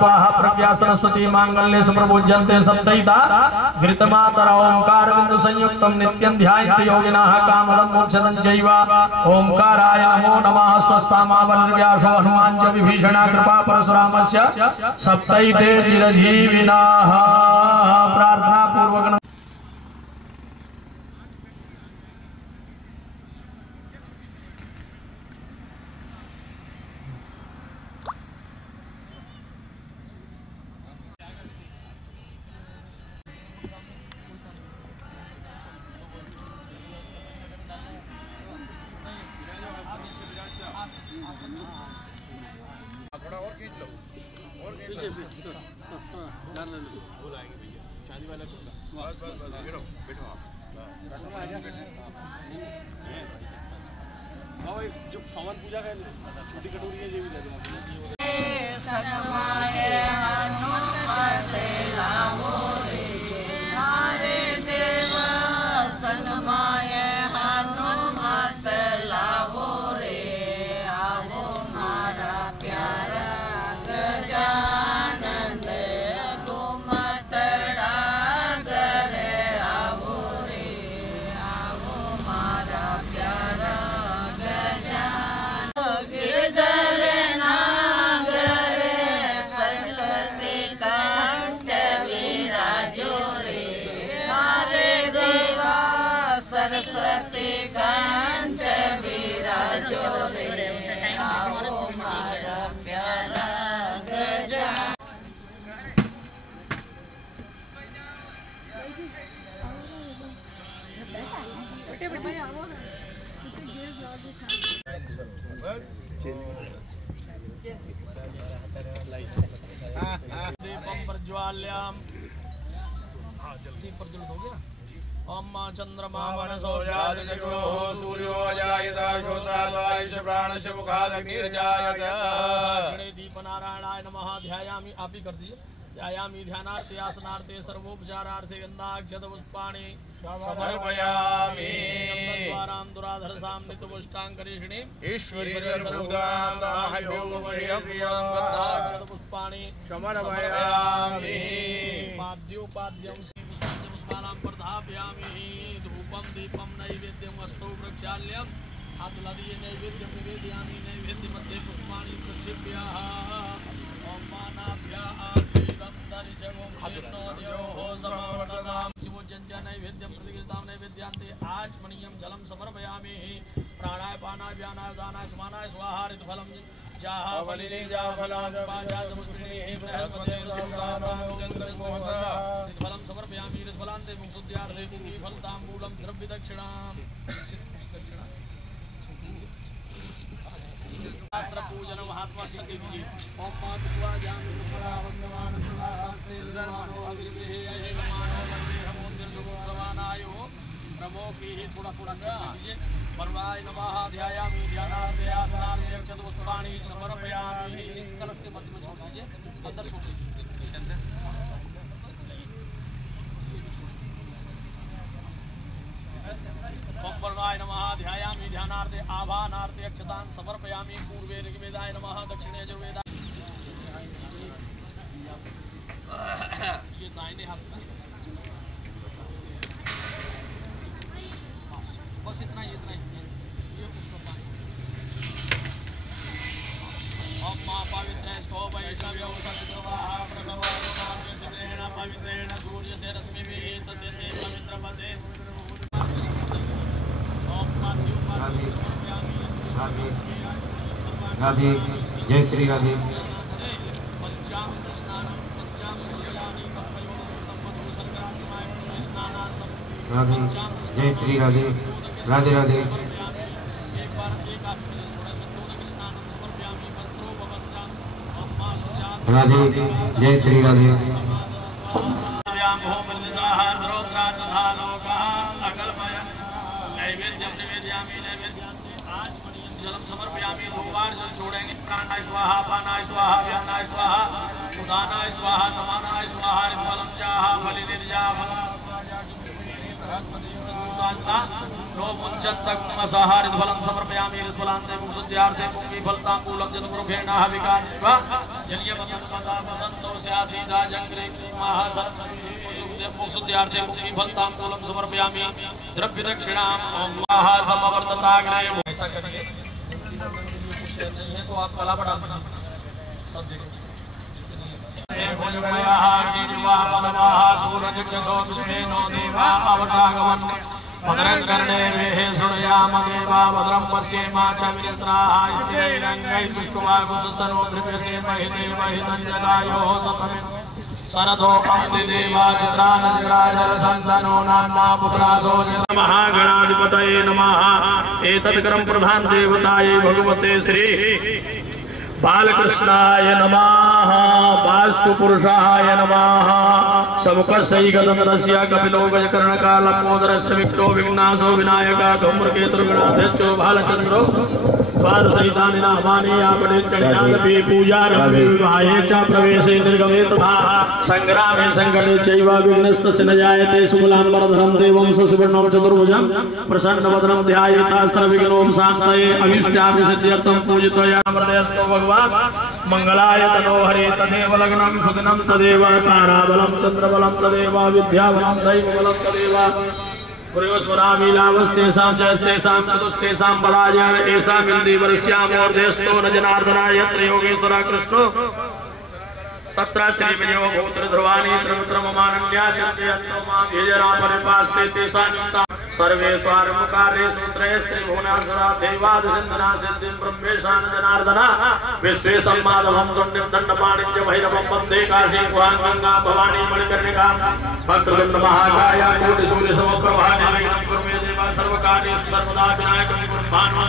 स्वाहा प्रज्ञा सरस्वती मांगल्ये संप्रपूज्यन्ते सप्तैता घृतमातर ओंकार बिंदु संयुक्तं नित्यं ध्यायन्ति योगिनः कामदं मोक्षदं चैव ओंकाराय नमो नमः स्वस्तामावल्व्यासो हनुमान च विभीषणा कृपा परशुरामस्य सप्तैते चिरजीविनः। प्रार्थना पूर्वक जो सामान पूजा का छोटी कटोरी है ये भी दे दो। सरस्वती कंठ विराजो रे आओ मारा प्यारा गजानन। दीपम प्रज्वाल्याम जल्दी प्रज्वलित हो गया। ओम चंद्रमा मनसो जातजो सूर्यो जायते श्रोत्राद्वायुष प्राणस्य मुखादग्निर्जायते। दीप नारायणाय नमः। ध्यायामि आप ही कर दीजिए। ध्यायामि ध्यानार्थे आसनार्थे सर्वोपचारार्थे गंधाक्षत पुष्पाणि समर्पयामि। द्वारां दुराधर सामनित पुष्टांकरीषिणी ईश्वरी सर्वभूतानां तामह्यो गंधाक्षत पुष्पाणि समर्पयामि। पाद्योपाद्यं पुष्पाणां प्रधापयामि। धूपं दीपं नैवेद्यं वस्तु प्रक्षाल्यं आतुलादीय नैवेद्यं निवेदयामि। नैवेद्य मध्ये पुष्पाणि प्रक्षिप्याः। ओम मानाभ्या आशीर्वादं दर्शवं शिवनोदयोः समवर्ततां शिवोज्जञ्च नैवेद्यं प्रतिगृहीतां नैवेद्यान्ते आचमनीयं जलं समर्पयामि। प्राणाय पानाय व्यानाय दानाय समानाय स्वाहा ऋतुफलं जाहा फलिनी जाफलाद पाजात पुष्पिणी बृहस्पते ऋतुफलं समर्पयामि। ऋतुफलान्ते मुक्सुद्यार्थे भूमि फलताम्बूलं द्रव्यदक्षिणां पूजन महात्मा क्षति कीजिए। ओम पात्वा जामि पुष्परावंदमान सदा शास्त्रे धर्मो अग्रिमेहि एवमानो वन्दे हमोद्य शुभो प्रवानायो प्रभो की थोड़ा थोड़ा कीजिए। वरुणाय नमः। ध्यायामि ध्यानार्थे आसनार्थे अक्षत पुष्पाणि समर्पयामि। इस कलश के मध्य में छोड़ दीजिए, अंदर छोड़ दीजिए। ओम वरुणाय नमः। ध्यायामि ध्यानार्थे आवाहनार्थे अक्षतान् समर्पयामि। पूर्वे ऋग्वेदाय नमः। दक्षिणे यजुर्वेदाय। ये दाहिने हाथ में बस इतना ही ये पुष्प पानी। ओम मां पवित्र स्तो वैष्णव्यो सत्सवाहा प्रभवारेण पवित्रेण सूर्य से रश्मिभिः तस्य ते पवित्र पदे। राधे जय श्री राधे। राधे जय श्री राधे। राधे राधे। राधे जय श्री राधे। जलम समर्पयामि। 2 बार जल छोड़ेंगे। प्राणाय स्वाहा पानाय स्वाहा व्यानाय स्वाहा उदानाय स्वाहा समानाय स्वाहा ऋतुफलं जाहा फलिनिर्जा ऋतुफलं समर्पयामि। ऋतुफलान्ते मुक्सुद्यार्थे पुंगी फलताम्बूलं जतुर्भेण हविकादिवा जलीय बदन पदा बसंतो स्यासीधा जंग्रे महासरस्वती मुक्ति फलतां मूलम समर्पयामि द्रव्य दक्षिणाम महासमवर्तताग्रे। ऐसा करिए तो आप कला बढ़ा सब देखो भद्रं कर्णेभिः शृणुयाम देवा भद्रं पश्येमाक्षभिनेत्राः स्थिरैरङ्गैः पुष्टवाकुसुस्तनोर्भृभ्यसेमहि देवहितं शरदो देवा चित्रानचित्राजलसन्दनो नाम्ना पुत्रासो। महागणाधिपतये नमः। एतत्करं प्रधान देवताये भगवते श्री बालकृष्णाय नमः। वास्तु पुरुषाय नमः। समुखस्यैकदन्तस्य कपिलो गजकर्णकालम्बोदरस्य विष्णो विघ्नासो विनायका धूम्रकेतुर्गणाध्यक्षो बालचन्द्रो द्वादशैतानि नामानि आपणित्यन्यादपि पूजारम्भे विवाहे च प्रवेशे निर्गमे तथा संग्रामे संकटे चैव विघ्नस्तस्य न जायते। शुक्लाम्बरधरं देवं सशिवर्णं चतुर्भुजं प्रसन्नवदनं ध्यायेत् सर्वविघ्नोपशान्तये। अभीष्टाभिसिद्ध्यर्थं पूजितोऽयमृतयस्तो भगवान् मंगलाय तनो हरे। तदेव लग्नं सुदिनं तदेव ताराबलं चन्द्रबलं तदेव विद्याबलं दैवबलं तदेव पुरेवस्वरामीलावस्तेषां जयस्तेषां चतुस्तेषां पराजय एषां इन्दीवरस्यामोर्धेस्तो न जनार्दनाय यत्र योगेश्वर कृष्णो तत्र श्रीविजयो भूत्र ध्रुवाणी त्रिमुद्रममानन्या चन्द्रयन्तो मां ध्येयरा परिपास्ते तेषां युक्ता सर्वे स्वार्मुकारे सूत्रे श्रीभुवनासुरा देवादिसिन्धना सिद्धिं ब्रह्मेशान जनार्दना विश्वे सम्माधवं तुण्डिं दण्डपाणिज्य भैरवं वन्दे काशी गुहां गंगा भवानी मणिकर्णिकां वक्रतुण्ड महाकाय कोटिसूर्यसमप्रभा निर्विघ्नं कुरु मे देव सर्वकार्येषु सर्वदा विनायकं कुर्वाणो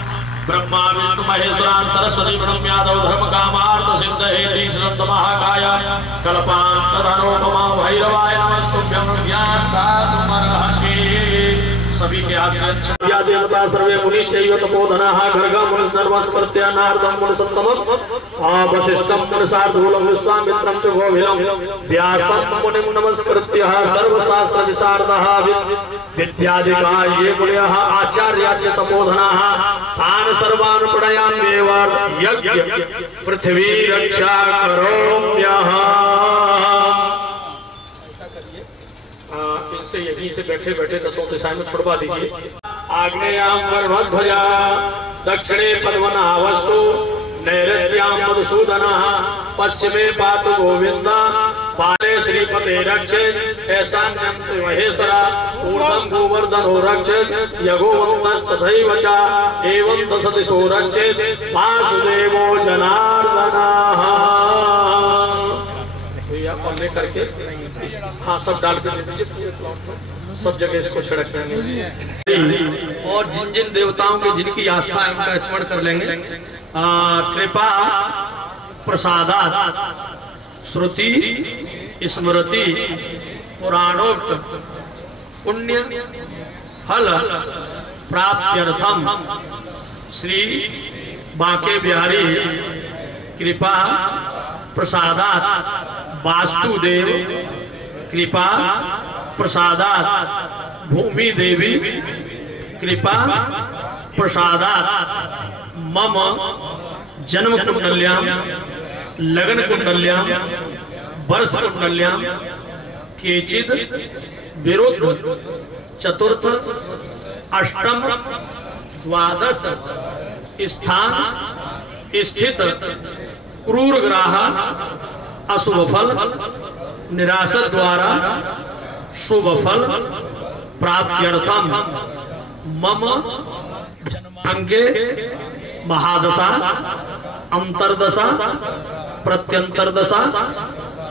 ब्रह्मा विष्णु महेश्वरान् सरस्वती प्रणम्यादौ धर्मकामार्थ सिद्धये दीक्षितं महाकाय कल्पान्तधरोपमा भैरवाय नमस्तुभ्यं ज्ञानदातुमर्हसि। सभी के आश्रय या देवता सर्वे मुनि चैव तपोधनाः गर्गं मुनिर्नमस्कृत्य नारदं मुनिसत्तमं वसिष्ठं मुनिसार्धूलं विश्वामित्रं च गोभिलं व्यासं मुनिं नमस्कृत्य सर्वशास्त्र विशारदः विद्याधिका ये मुनयः आचार्या च तपोधनाः तान् सर्वान् प्रणयाम्येव यज्ञ पृथ्वी रक्षा करोम्यहम्। इनसे यहीं से बैठे बैठे दसों दिशाएं में छुड़वा दीजिए। आग्नेयां वर्णध्वजा दक्षिणे पद्मनाभस्तु नैऋत्यां मधुसूदनः पश्चिमे पातु गोविंद पारे श्रीपते रक्षेत् ऐशान्यं महेश्वरा ऊर्ध्वं गोवर्धनो रक्षेत् यगोवन्तस्तथैव च एवं दश दिशो रक्षेत् वासुदेवो जनार्दनः। पढ़ने करके हाँ सब डाल के दे दीजिए पूरे प्लॉट को, सब जगह इसको छिड़क देंगे। और जिन जिन देवताओं के जिनकी आस्था है उनका स्मरण कर लेंगे। कृपा प्रसादात् श्रुति स्मृति पुराणोक्त पुण्य फल प्राप्त्यर्थम श्री बांके बिहारी कृपा प्रसादात् वास्तुदेव कृपा प्रसादात् भूमि देवी कृपा प्रसादात् मम जन्म कुंडल्यां लगन कुंडल्यां वर्ष कुंडल्यां केचिद विरुद्ध चतुर्थ अष्टम द्वादश स्थान स्थित क्रूर ग्राह अशुभ फल निराशा द्वारा शुभ फल प्राप्त्यर्थम मम जन्मांगे महादशा अंतरदशा प्रत्यंतरदशा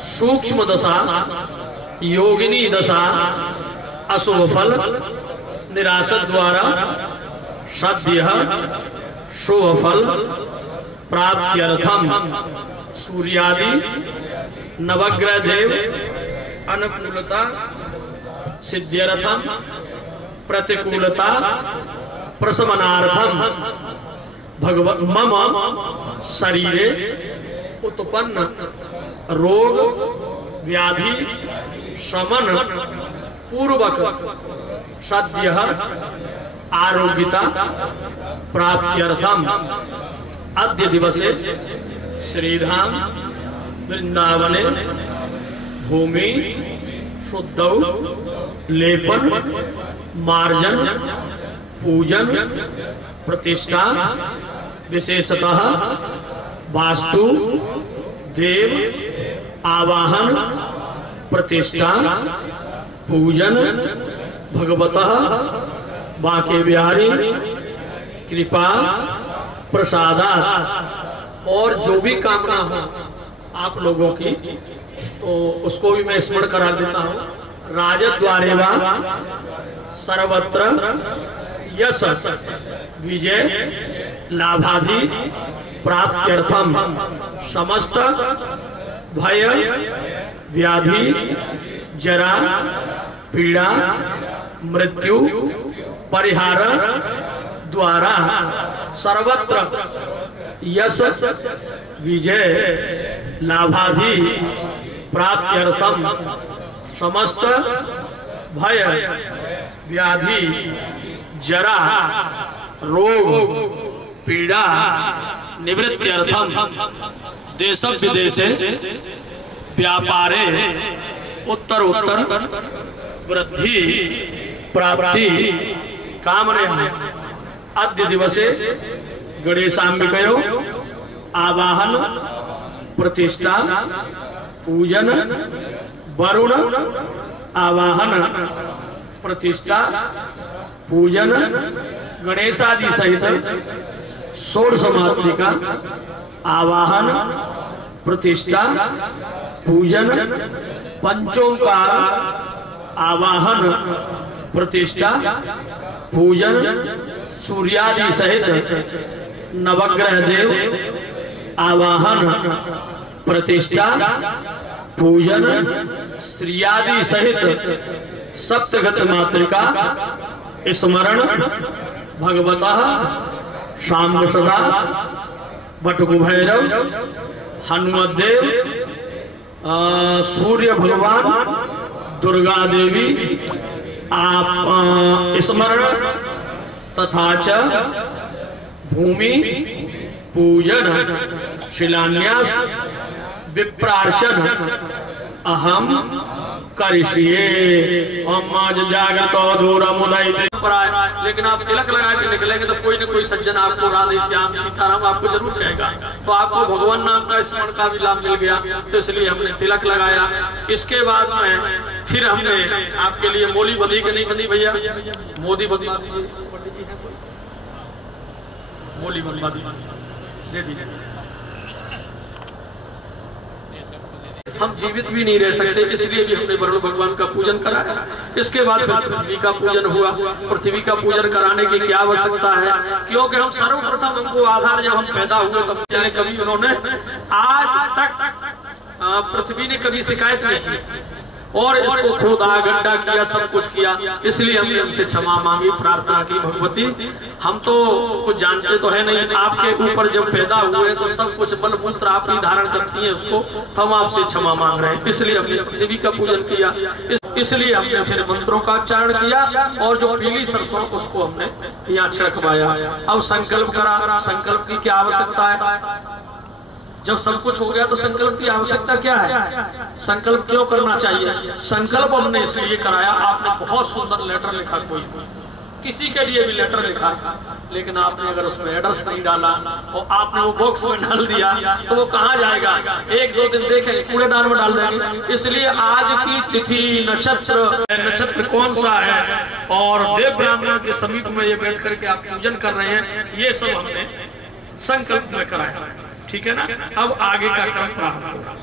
सूक्ष्म दशा योगिनी दशा अशुभ फल निराशा द्वारा सद्य शुभ फल प्राप्त्यर्थम सूर्यादि नवग्रह देव अनुकूलता सिद्ध्यर्थम प्रतिकूलता प्रशमनार्थम भगवत मम शरीरे उत्पन्न रोग व्याधि शमन पूर्वक सद्य आरोग्यता प्राप्त्यर्थम अद्य दिवसे श्रीधाम वृंदावने भूमि शुद्धौ लेपन मार्जन पूजन प्रतिष्ठा विशेषतः वास्तु देव आवाहन प्रतिष्ठा पूजन भगवतः बांके बिहारी कृपा प्रसादा। और जो भी कामना हो आप लोगों की तो उसको भी मैं स्मरण करा देता हूँ। राजद्वारेवा सर्वत्र यश विजय लाभादि प्राप्त्यर्थम समस्त भय व्याधि जरा पीड़ा मृत्यु परिहार द्वारा सर्वत्र यश विजय लाभादि प्राप्त्यर्थम समस्त भय व्याधि जरा रोग पीड़ा निवृत्त्यर्थम देश विदेशे व्यापारे उत्तर उत्तर वृद्धि प्राप्ति कामने अद्य दिवसे गणेशांबिकयो आवाहन प्रतिष्ठा पूजन वरुण आवाहन प्रतिष्ठा पूजन गणेशादि सहित षोडश मातृका आवाहन प्रतिष्ठा पूजन पंचोंकार आवाहन प्रतिष्ठा पूजन सूर्यादि सहित नवग्रह देव आवाहन प्रतिष्ठा पूजन श्रीयादि सहित सप्तगत मातृका स्मरण भगवतः शाम्ब सदा बटुक भैरव हनुमदेव सूर्य भगवान दुर्गा देवी आप स्मरण तथा च भूमि पूजन शिलान्यास विप्रार्चन अहम करिष्ये। जागृतो दूरम उदयते। लेकिन आप तिलक लगा के निकलेंगे तो कोई न कोई सज्जन आपको राधे श्याम सीताराम आपको जरूर कहेगा, तो आपको भगवान नाम का स्मरण का भी लाभ मिल गया, तो इसलिए हमने तिलक लगाया। इसके बाद में फिर हमने आपके लिए मोली बंधी कि नहीं बंधी भैया? मोदी बंधवा दीजिए, मोली बंधवा दीजिए, दे दीजिए। हम जीवित भी नहीं रह सकते, इसलिए भी हमने वरुण भगवान का पूजन कराया। इसके बाद पृथ्वी का पूजन हुआ। पृथ्वी का पूजन कराने की क्या आवश्यकता है, क्योंकि हम सर्वप्रथम हमको आधार जब हम पैदा हुए तब पहले कभी उन्होंने आज तक पृथ्वी ने कभी शिकायत नहीं की और इसको खोदा गड्ढा किया, सब कुछ किया, इसलिए हमने हमसे क्षमा मांगी, प्रार्थना की। भगवती हम तो कुछ जानते तो है नहीं, आपके ऊपर जब पैदा हुए तो सब कुछ बलपुत्र आप ही धारण करती हैं उसको, तो हम आपसे क्षमा मांग रहे हैं। इसलिए हमने पृथ्वी का पूजन किया, इसलिए हमने फिर मंत्रों का उच्चारण किया और जो पीली सरसों उसको हमने यहाँ छिड़कवाया। अब संकल्प करा। संकल्प की क्या आवश्यकता है? जब सब कुछ हो गया तो संकल्प की आवश्यकता क्या है? संकल्प क्यों करना चाहिए? संकल्प हमने इसलिए कराया, आपने बहुत सुंदर लेटर लिखा, कोई किसी के लिए भी लेटर लिखा, लेकिन आपने अगर उसमें एड्रेस नहीं डाला और आपने वो बॉक्स में डाल दिया तो वो कहाँ जाएगा? एक दो दिन देखेंगे कूड़ेदान में डाल देंगे। इसलिए आज की तिथि नक्षत्र कौन सा है और देव ब्राह्मण के समीप में ये बैठ करके आप पूजन कर रहे हैं, ये सब हमने संकल्प में कराया। ठीक है ना? अब आगे का क्रम प्रारंभ होगा।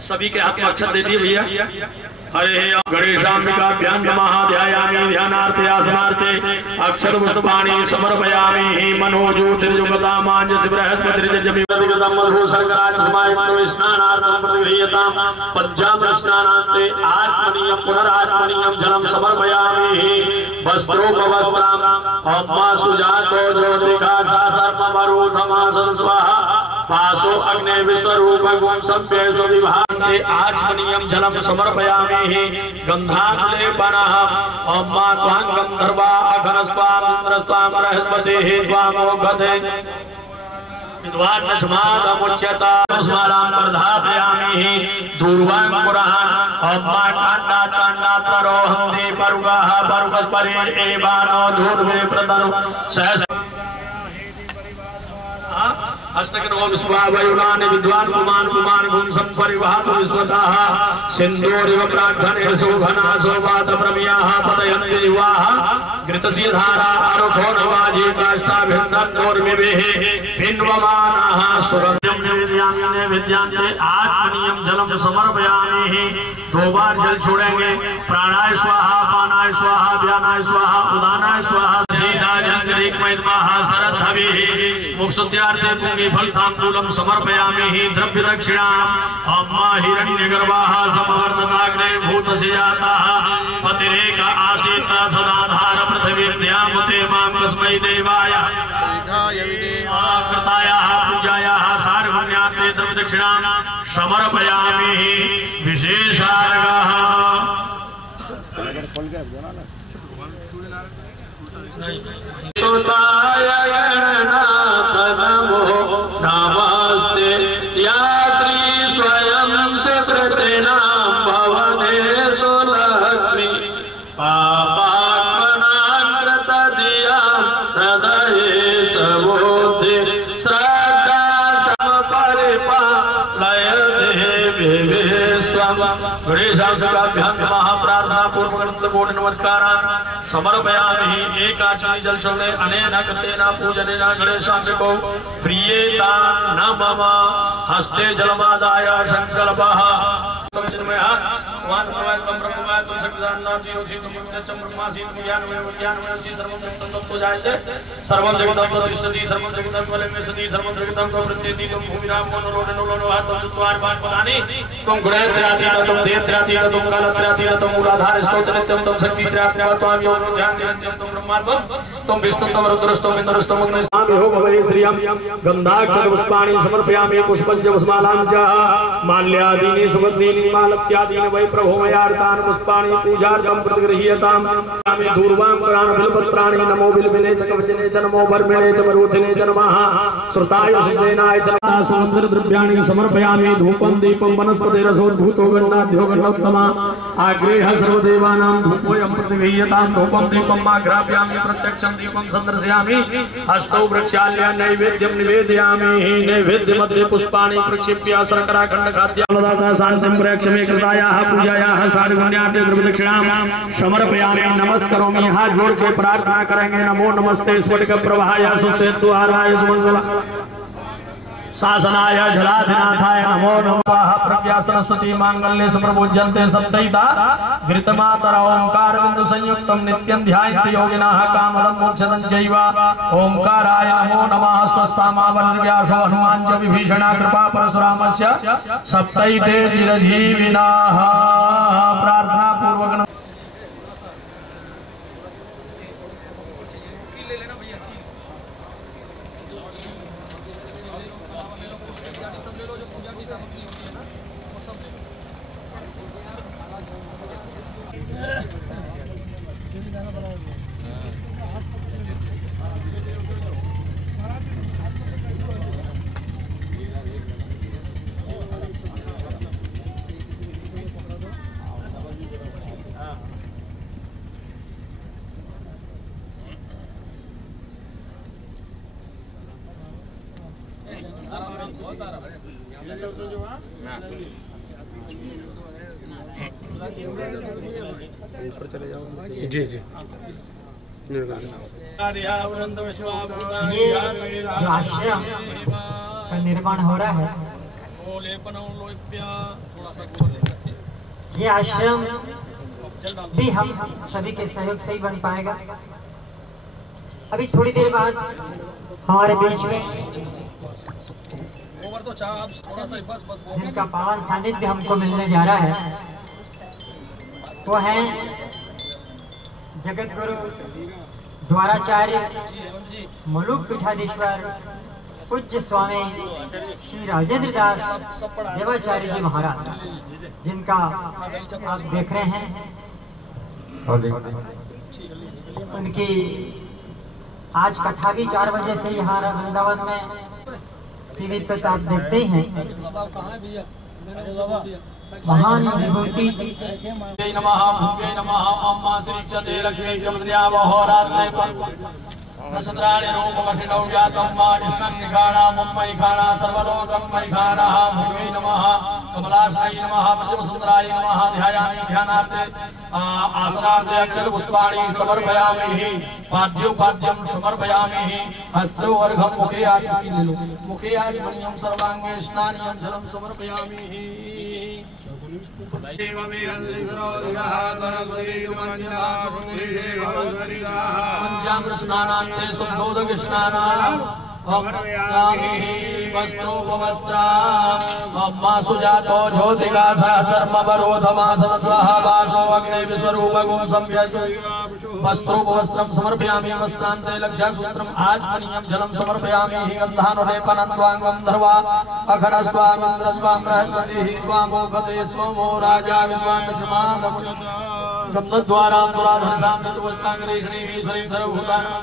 सभी के हाथ में अक्षर दे दिए भैया। हरे गणेशांबिकाभ्यां नमः। ध्यायामि ध्यानार्थे आसनार्थे अक्षर पुष्पाणि समर्पयामि। मनोज्योतिर्युगतां मांजसि बृहस्पतिर्जमिदं मधु शर्कराच्चमायुक्तं स्नानार्थं प्रतिगृह्यतां। पंचामृत स्नानान्ते आत्मनीयं पुनरात्मनीयं जलं समर्पयामि। वस्त्रोपवस्त्रं अम्मा सुजातो ज्योतिका सा सर्पमरूथमा सदस्वाहा। पासो अग्ने विश्वरूपगुं सभ्ये सुविभान्ते आचमनीयं जलं समर्पयामि। गन्धानुलेपनः अम्मा त्वां गन्धर्वा अघनस्त्वां इन्द्रस्त्वां बृहस्पतिः त्वां मोघते। विद्वान् नचमादमुच्यता स्मरां वर्धापयामि दूर्वाङ्कुरान् अब्बाटान्नात्रोहन्ति परुगाः परुगस्परे एवानो दूर्वे प्रतनु सहस्र हस्तकनो विश्वावयुनानि विद्वान् पुमान् भूम संपरिवहतु विश्वताः सिन्धोरिव प्रार्थने शोभना शोभात प्रमियाः पतयन्ति युवाः घृतसीधारा अरुखो नवाजी काष्ठाभिन्दन्नोर्मिभिः पिन्वमानाः सुगन्धिं निवेदयामि नैवेद्यान्ते आत्मनीयं जलं समर्पयामि। 2 बार जल छोड़ेंगे। प्राणाय स्वाहा पानाय स्वाहा व्यानाय स्वाहा उदानाय स्वाहा सीधा जंगरीकमयद्माः शरद्धभिः मुक्षुद्यार्थे पुंगी फलताम्बूलं समर्पयामि द्रव्य दक्षिणाम् अम्मा हिरण्यगर्भाः समवर्तताग्रे भूतस्य जाताः पतिरेक आसीत् सदाधार पृथिवीर्यामुते मां कस्मै देवाय कृतायाः पूजायाः सार्वज्ञाते द्रव्य दक्षिणां समर्पयामि। विशेषार्घः सुताय गणनाथ नमो नमस्ते या श्री स्वयं सुकृतिनां भवनेषु लक्ष्मी पापात्मनां कृतधियां हृदये सबुद्धि श्रद्धा समपरिपालय देवी विश्वं प्रार्थना पूर्वक कोटि नमस्कारान् समर्पयामि। एकाचमनी जल छोड़े अनेन कृतेन पूजनेन गणेशांबिको प्रियेता न मम हस्ते जलमादाय संकल्पः तम चिन्मयः वान भवाय तम ब्रह्ममय तम शक्तिदाननाथयोसी तम प्रत्यक्षं ब्रह्मासि तम ज्ञानमयोसी सर्वं जगतं तत्तो जायते सर्वं जगतं तिष्ठति सर्वं जगतं वलमेसति सर्वं जगतं प्रत्येति तम भूमिराम मनोरोडनोलोनो हातं चत्वार पादपदानि तम गुणत्रयातीत तम देहत्रयातीत तम कालत्रयातीत तम मूलाधार स्तोत्र नित्यं तम शक्तित्रयात्मा त्वां योगो ध्यान नित्यं तम ब्रह्मात्मं तम विष्णुतम रुद्रस्तम इंद्रस्तम अग्निस्वामी हो भवे श्रियं गंधाक्षर पुष्पाणि समर्पयामि पुष्पञ्चवस्मालां च माल्यादीनि सुगन्धीनि मालत्यादीनि वै प्रभो मयार्तानि पुष्पाणि पूजार्थं प्रतिगृह्यताम् आमि दूर्वाङ्कुरान् बिल्वपत्राणि नमो बिल्विने च कवचने च नमो वर्मिणे च मरुथिने च नमः श्रुताय सुदेनाय च सुगन्धद्रव्याणि समर्पयामि धूपं दीपं वनस्पतिरसोद्भूतो गन्धाढ्यो गन्धोत्तमा आग्रेह सर्वदेवानां धूपोऽयं प्रतिगृह्यतां धूपं दीपं आघ्रापयामि प्रत्यक्षं दीपं सन्दर्शयामि हस्तौ वृक्षाल्य नैवेद्यं निवेदयामि नैवेद्य मध्ये पुष्पाणि प्रक्षिप्य शर्कराखण्ड खाद्यालदाता शान्तिं प्रयक्षमे कृतायाः पूजायाः सार्वज्ञाते द्रव्यदक्षिणां समर्पयामि। नमस्करोमि हाथ जोड़ के प्रार्थना करेंगे। नमो नमस्ते स्फटिक प्रभाय सुसेतुहाराय सुमंगला शासनाय जलाधिनाथाय नमो नमः। प्रज्ञा सरस्वती मांगल्ये समर्पूज्यन्ते सप्तैता घृतमातर ओंकार बिंदु संयुक्तं नित्यं ध्यायन्ति योगिनः कामदं मोक्षदं चैव ओंकाराय नमो नमः। स्वस्तामावल्व्यासो हनुमान् च विभीषणा कृपा परशुरामस्य सप्तैते चिरजीविनः। प्रार्थना पूर्वक जी जी ये जो आश्रम का निर्माण हो रहा है, ये आश्रम भी हम सभी के सहयोग से ही बन पाएगा। अभी थोड़ी देर बाद हमारे बीच में जिनका पावन सानिध्य हमको मिलने जा रहा है वो है जगत गुरु द्वाराचार्य मुलुक पीठाधीश्वर पूज्य स्वामी श्री राजेंद्र दास देवाचार्य जी महाराज, जिनका आप देख रहे हैं। उनकी आज कथा भी 4 बजे से यहाँ वृंदावन में टीवी पे तो आप देखते ही हैं कहाँ है भैया? मैंने बाबा महान विभूति नमः भूगे नमः अम्मा श्री चते लक्ष्मी चमद्रिया वहोरात्रे नक्षत्राणि रूपमशिनौ व्यातं मा कृष्णं निखाणा मुम्मै खाणा सर्वलोकं मयि खाणः भूगे नमः कमलाशनाय नमः प्रजवसुन्दराय नमः ध्यायामि ध्यानार्थे आसनार्थे अक्षतपुष्पाणि समर्पयामि पाद्योपाद्यं समर्पयामि हस्तौ अर्घं मुखे आचमनीयं मुखे आचमनीयं सर्वांगे स्नानीयं जलं समर्पयामि पंचामृत स्नानान्ते शुद्धोदक स्नानान् वस्त्रोपवस्त्रा अम्मा सुजातो ज्योतिका सहस्रमवरोधमा सदस्वाहा वासो अग्ने विश्वरूपगुं संव्यज वस्त्रोपवस्त्रं समर्पयामि वस्त्रान्ते लज्जासूत्रम् आचमनीयं जलं समर्पयामि गन्धानुलेपनं त्वाङ्गं धर्वा अखरस्त्वामिन्द्रस्त्वां बृहस्पतिः त्वामोपते सोमो राजा विद्वान् नक्षमादम् गन्धद्वारां दुराधरसां ऋतुवस्त्राङ्गरेषणीमीश्वरीं सर्वभूतानां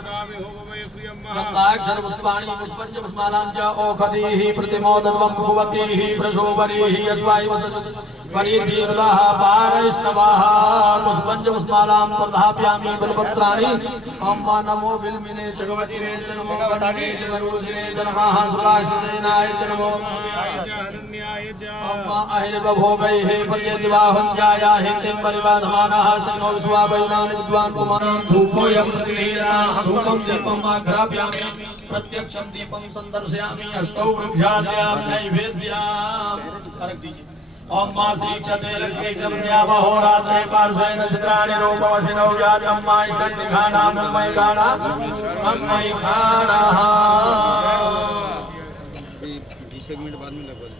गन्धाक्षर पुष्पाणि पुष्पञ्च पुष्मालां च ओषधीः प्रतिमोदत्वं भुवतीः प्रशोभरीः यस्वाय वसति वरीर्वीरुदाः पारैष्णवाः पुष्पञ्च पुष्मालां प्रदापयामि बिल्वपत्राणि अम्मा नमो बिल्मिने च गवतिने च नमो वरणे च वरुधिने च नमः सुदाशितेनाय च नमो अम्मा अहिर्भोगैः पर्यदिवाहुञ्जाया हितिं परिवाधमानः सन्नो विश्वावैनानि विद्वान् पुमानां धूपोऽयं प्रतिगृह्यताः धूपं दीपं आघ्रापयामि प्रत्यक्षं दीपं सन्दर्शयामि हस्तौ वृक्षाल्यां नैवेद्याम् अर्घ दीजिए अम्मा श्री चते लक्ष्मी चमद्रिया वहोरात्रे पार्श्वे नक्षत्राणि रूपमशिनौ व्यातं मा कृष्णं निखाणा मुम्मै खाणा मुम्मै खाणः 20 मिनट बाद में लगभग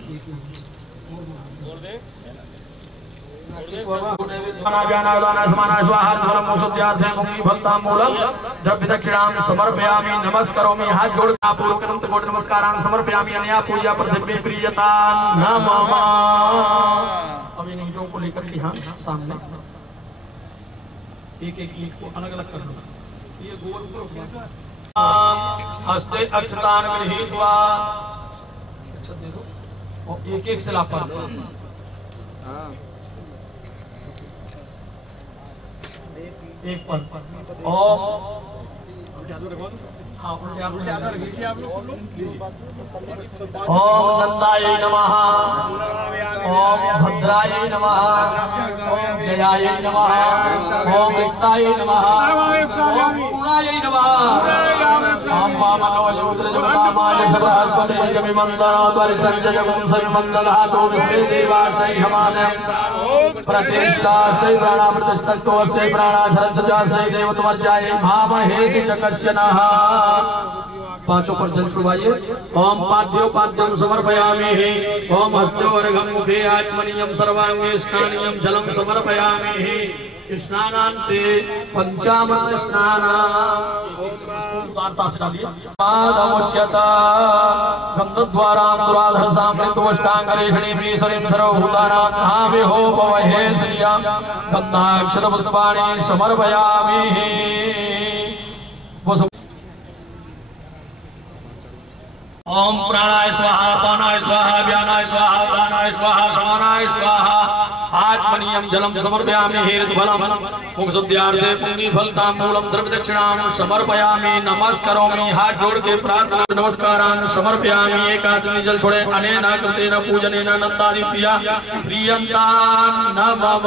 20-25 मिनट समर्पयामि नमस्करोमि हाथ जोड़ पूर्वक अनंत कोटि नमस्कारान् समर्पयामि अनया पूजा पृथ्वी प्रियता नमः। अब इन ईंटों को लेकर के यहाँ सामने एक एक ईंट को अलग अलग कर दो। ये गोल हस्ते अक्षतान् गृहीत्वा अक्षत दे दो और एक एक से लापर एक पर ओम हाँ ओम नंदाय नमः ओम भद्राय नमः ओम जयाय नमः ओम विक्ताय नमः ओम पूर्णाय नमः अम्मा मनोजोत्र जगदामाय सबहस्पति पंचमिमंदनो त्वरितं जगं सविमंदधातो विश्वे देवासै हमानम् प्रतिष्ठा से प्राणा प्रतिष्ठत्तो से प्राणा शरद से देवतमर्चाय भामहेति च कश्यनः। पांचों पर जल छुड़वाइए। ओम पाद्योपाद्यं समर्पयामि ओम हस्तोर्घं मुखे आत्मनीयं सर्वांगे स्नानीयं जलं समर्पयामि स्नानान्ते पंचामृत स्नानां से डालिए पादमुच्यता गन्धद्वारां दुराधरसां ऋतुवष्टाङ्गरेषणीमीश्वरीं सर्वभूतानां नाभिहोपवहे श्रियां गन्धाक्षतपुष्पाणि समर्पयामि। ओम प्राणाय स्वाहा पानाय स्वाहा व्यानाय स्वाहा दानाय स्वाहा समानाय स्वाहा आत्मनीयं जलं समर्पयामि हेतुफलं मुखशुद्ध्यार्थे पुण्यफलताम्बूलं द्रव्यदक्षिणां समर्पयामि नमस्करोमि हाथ जोड़ के प्रार्थना नमस्कारान् समर्पयामि। एकादशी जल छोड़े अनेन कृतेन पूजनेन नन्दादि प्रिया प्रियन्ता नमः।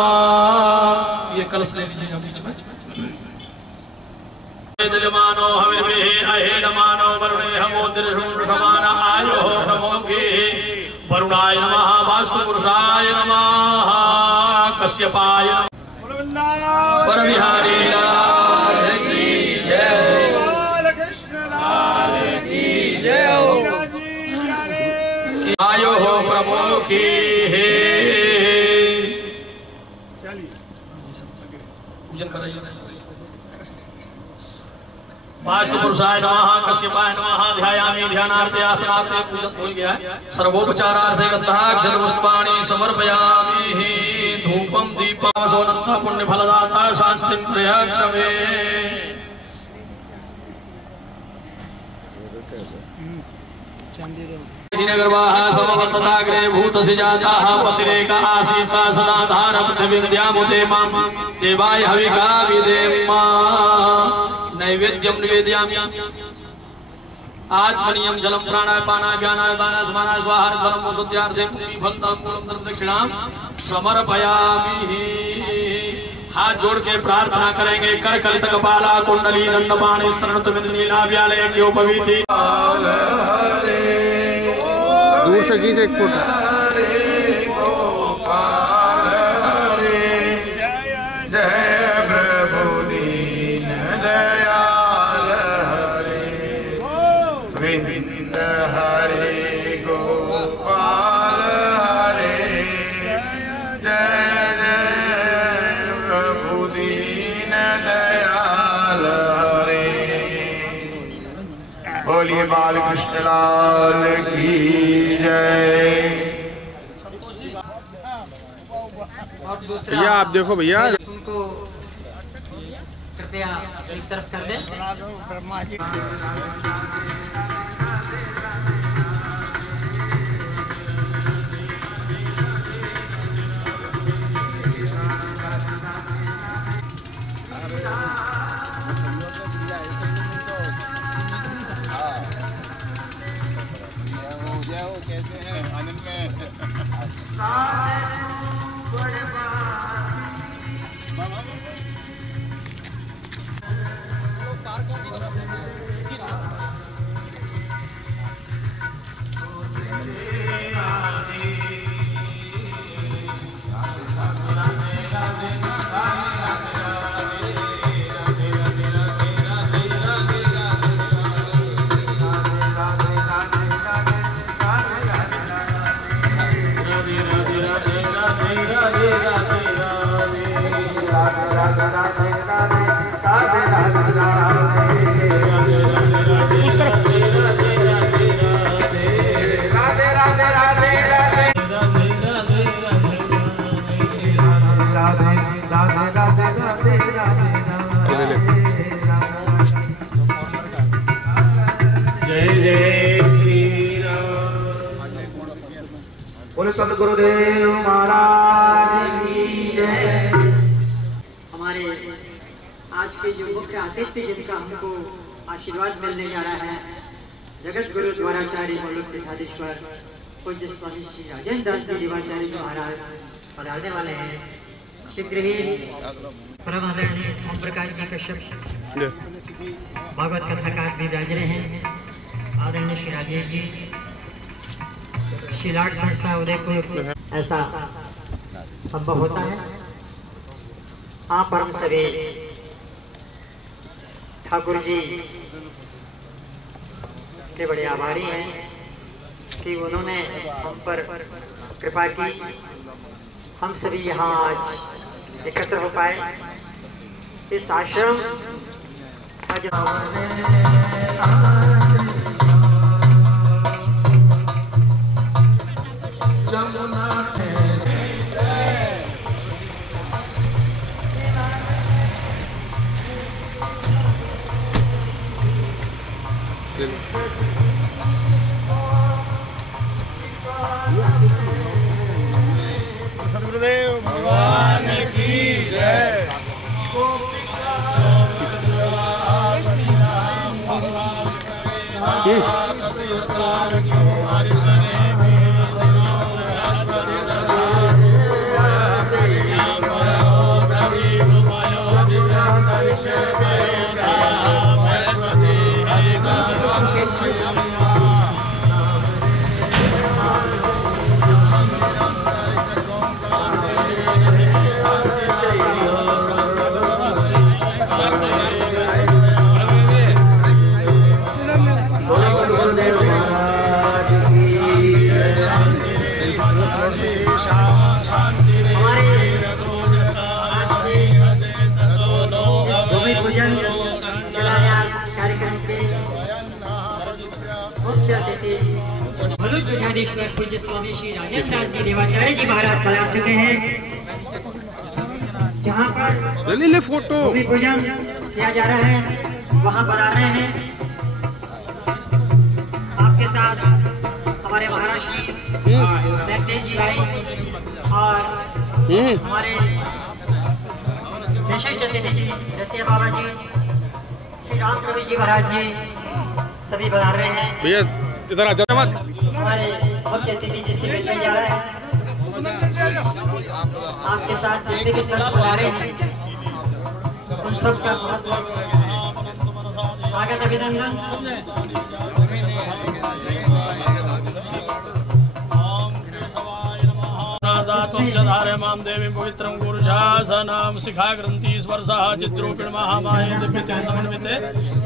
ये कलश ले लीजिए बीच में। यजमानो हविर्भिः अहेनमानो वरुणे हमोदृशमान आयो प्रमोगे वरुणाय नमः वास्तुपुरुषाय नमः कश्यपाय नमः परविहारी लाल की जय बालकृष्ण लाल की जय आयो प्रमोगे पूजन कराइए। वास्तुपुरुषाय नमः कश्यपाय नमः ध्यायामि ध्यानार्थे आसनार्थे पूजन हो गया है। सर्वोपचारार्थे गन्धाक्षतपुष्पाणि समर्पयामि धूपं दीपं सोनंद पुण्य फलदाता शांतिं प्रयक्षमे। नगरवाह समवर्तताग्रे भूतस्य जाताः पतिरेका आसीता सदा धार पृथिवीन्द्यामुते मां देवाय हविका विदेम्मा नैवेद्यं निवेदयामि। आचमनीयं जलं प्राणाय पानाय व्यानाय दानाय समानाय स्वाहाय धर्मं शुद्ध्यार्थे भक्तां मूलं धर्म दक्षिणां समर्पयामि। हाथ जोड़ के प्रार्थना करेंगे। कर कलित कपाला कुंडली दंडपाणि स्तरणत नीलाव्यालय के उपवीति दूर से खींच एक फुट। जय प्रभु दीन दयाल हरे गोविंद हरे गोपाल हरे जय जय प्रभु दीन दयाल हरे। बोलिए बाल कृष्ण लाल की जय। और दूसरा भैया आप देखो भैया उनको कृपया एक तरफ कर दें। कैसे हैं आनंद में? सदगुरुदेव महाराज की जय। हमारे आज के जो मुख्य अतिथि जिनका हमको आशीर्वाद मिलने जा रहा है, जगत गुरु द्वाराचार्य मौलवी पीठाधीश्वर पूज्य स्वामी श्री राजेंद्र दास जी देवाचार्य जी महाराज पधारने वाले हैं। शीघ्र ही परम आदरणीय ओम प्रकाश जी कश्यप भागवत कथाकार भी विराज रहे हैं। आदरणीय श्री राजेश जी शिलाट संस्था उदयपुर ऐसा संभव होता है। आप हम सभी ठाकुर जी के बड़े आभारी हैं कि उन्होंने हम पर कृपा की, हम सभी यहाँ आज एकत्र हो पाए। इस आश्रम सदगुरुदेव भगवान की जय। पीठाधीश्वर पूज्य स्वामी श्री राजेंद्र दास जी देवाचार्य जी महाराज पधार चुके हैं, जहाँ पर फोटो भूमि पूजन किया जा रहा है, वहाँ पधार रहे हैं। महाराज वेंकटेश जी भाई और हमारे विशेष अतिथि जी रसिया बाबा जी, श्री राम प्रवेश जी महाराज जी सभी पधार रहे हैं। भैया इधर आ जाओ मत। हमारे मुख्य अतिथि जी से मिलने जा रहा है, आपके साथ जितने भी संत पधारे हैं उन सब का बहुत बहुत स्वागत अभिनंदन। धारयमां देवीं पवित्रं गुरुशासनं शिखा ग्रन्थि स्पर्शः चिद्रूपिण महामाये दिव्यते समन्विते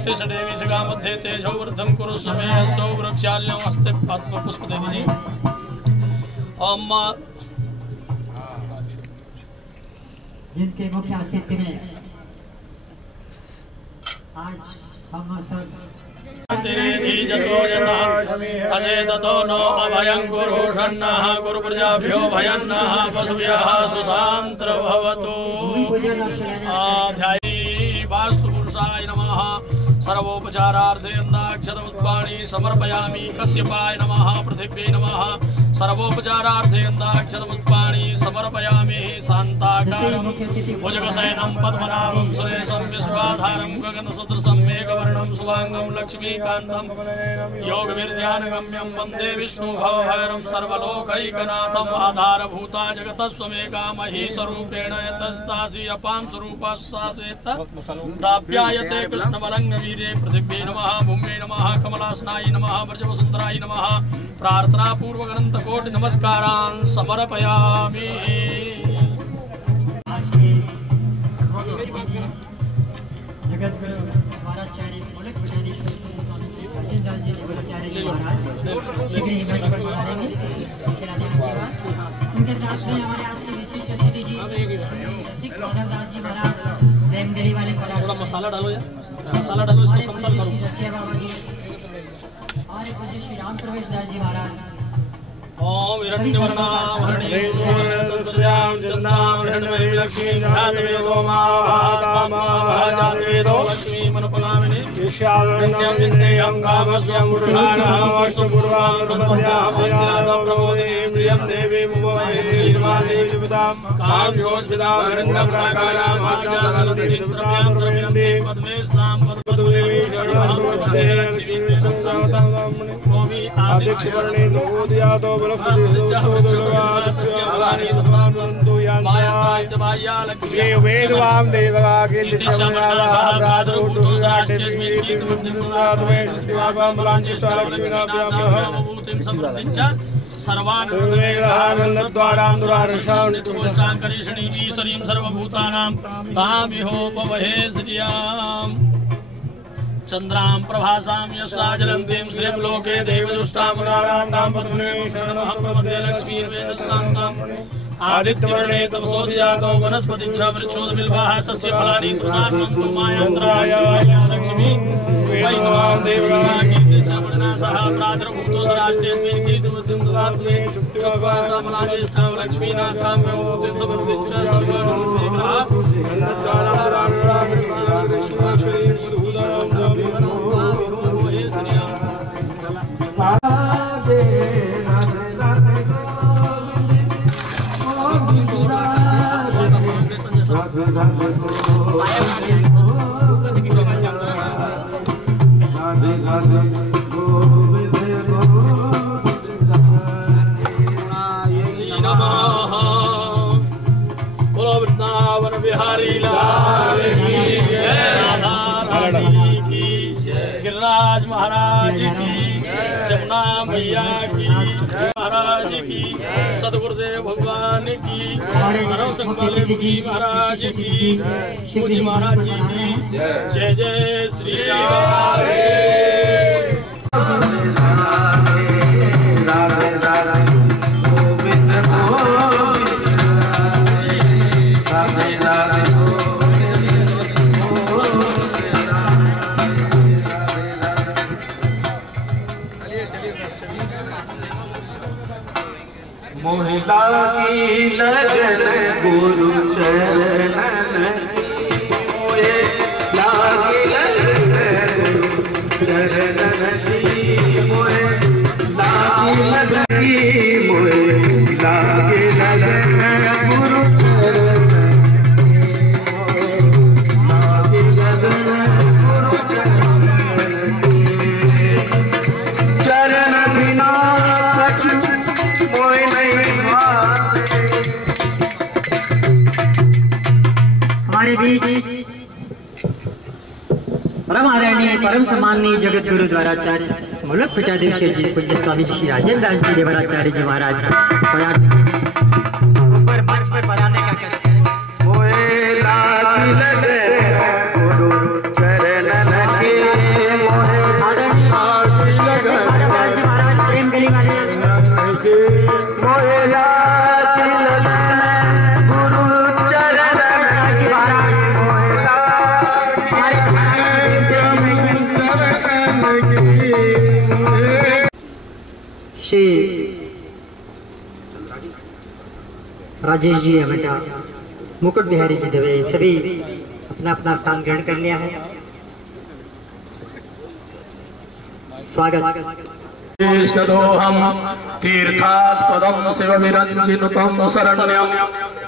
तिष्ठदेवी शिखा मध्ये तेजो वृद्धं कुरु स्मे हस्तो वृक्षाल्यं हस्ते पद्मपुष्प दे दीजिए। जिनके मुख्य अतिथि में आज हम सब अजेतो नो अभयं गुरु षण्णः गुरु प्रजाभ्यो भयन्नः पशुभ्यः सुशान्त्र भवतु। ध्यायी वास्तु पुरुषाय नमः सर्वोपचारार्थे अन्दाक्षत पुष्पाणि समर्पयामि। कश्यपाय नमः पृथिव्यै नमः सर्वोपचारार्थे अन्दाक्षत पुष्पाणि समर्पयामि। शान्ताकारं भुजगशयनं पद्मनाभं सुरेशं विश्वाधारं गगनसदृशं मेघवर्णं शुभांगं लक्ष्मीकान्तं योगविद्यानगम्यं वन्दे विष्णु भवभयं सर्वलोकैकनाथम्। आधारभूता जगतस्त्वमेका महीस्वरूपेण यतस्तासि अपां स्वरूपस्तात् दाप्यायते कृष्णमलङ्गवीर्ये। पृथिव्यै नमः भूम्यै नमः कमलासनाय नमः व्रजवसुन्धराय नमः। प्रार्थना पूर्वक अनंत कोटि नमस्कारान् समर्पयामि। जगत गुरु महाराचार्य मौलिक पुजारीश्वर स्वामी श्री अर्जुनदास जी देवलाचार्य जी महाराज शीघ्र ही मंच पर पधारेंगे। उनके साथ में हमारे आज के विशिष्ट अतिथि जी माधवदास जी महाराज प्रेमगिरी वाले थोड़ा मसाला डालो यार, मसाला डालो, इसको समतल करो। रसिया बाबा जी और पूज्य श्री राम प्रवेश दास जी महाराज। ओम विरक्तिवर्णामहर्णीं चंदां हिरण्मयीं लक्ष्मीं ध्यातवेदो महाभागामाभाजातवेदो लक्ष्मीं मनोपगामिनीं विश्वावरण्यं विन्देयं कामस्वं पुरुषाणां वस्तुपूर्वां सन्मध्यां प्रमोदिनीं श्रियं देवीं मुभवै श्रीर्मादेवी विदां कामयोस्विदां हिरण्यप्राकारां भाजालतीं द्रव्यां द्रव्यन्तीं पद्मेस्तां पद्मदेवी शरणं प्रपद्ये लक्ष्मीं विश्वस्तावतां गोमी आदित्यवर्णे दोदयातो वेदवाम देवगा के सर्वानंदीश्वरीं सर्वभूतानां तामिहोपवहे श्रियाम्। चंद्रां प्रभासां यस्या जलन्तीं श्रियं लोके देवदुष्टां मुरारान्तां पद्मनीं शरणमहं प्रपद्ये लक्ष्मीर्वेदस्तां आदित्यवर्णे तपसोदयातो वनस्पतिच्छ वृक्षोदबिल्वाः तस्य फलानि तुषार्मन्तु मायान्त्राय लक्ष्मी वैष्णवां देवगां कीर्तिश्यामणनासः प्रादुर्भूतो सराष्ट्रेऽस्मिन् कीर्तिमृत्युं ददातु शुक्लपाशामलाज्येष्ठां लक्ष्मीनासां प्रमोदिं समृद्धिश्च सर्वगुणविग्रहा बिहारी लाल की जय, राधा रानी की जय, गिरिराज महाराज की जमुना मैया की महाराज की, सदगुरुदेव भगवान की, धर्म संकल्प जी महाराज की, पूज्य महाराज जी की जय जय श्री राम। मोहिला की लगन गुरु चरणन मोहे लागी लगन गुरु चरणन मोहे लागी लगन बीच परम आदरणीय परम सम्माननीय जगत गुरु द्वाराचार्य मुलक पीठाधीश जी पूज्य स्वामी श्री राजेंद्र दास जी देवराचार्य जी महाराज ऊपर मंच पर पधारने का कष्ट करें। श्री राजेश जी बेटा मुकुट बिहारी जी दवे सभी अपना अपना स्थान ग्रहण कर लिया है। स्वागत। इष्टदोहम तीर्थास्पदम शिवविरंचिनुतम शरण्यम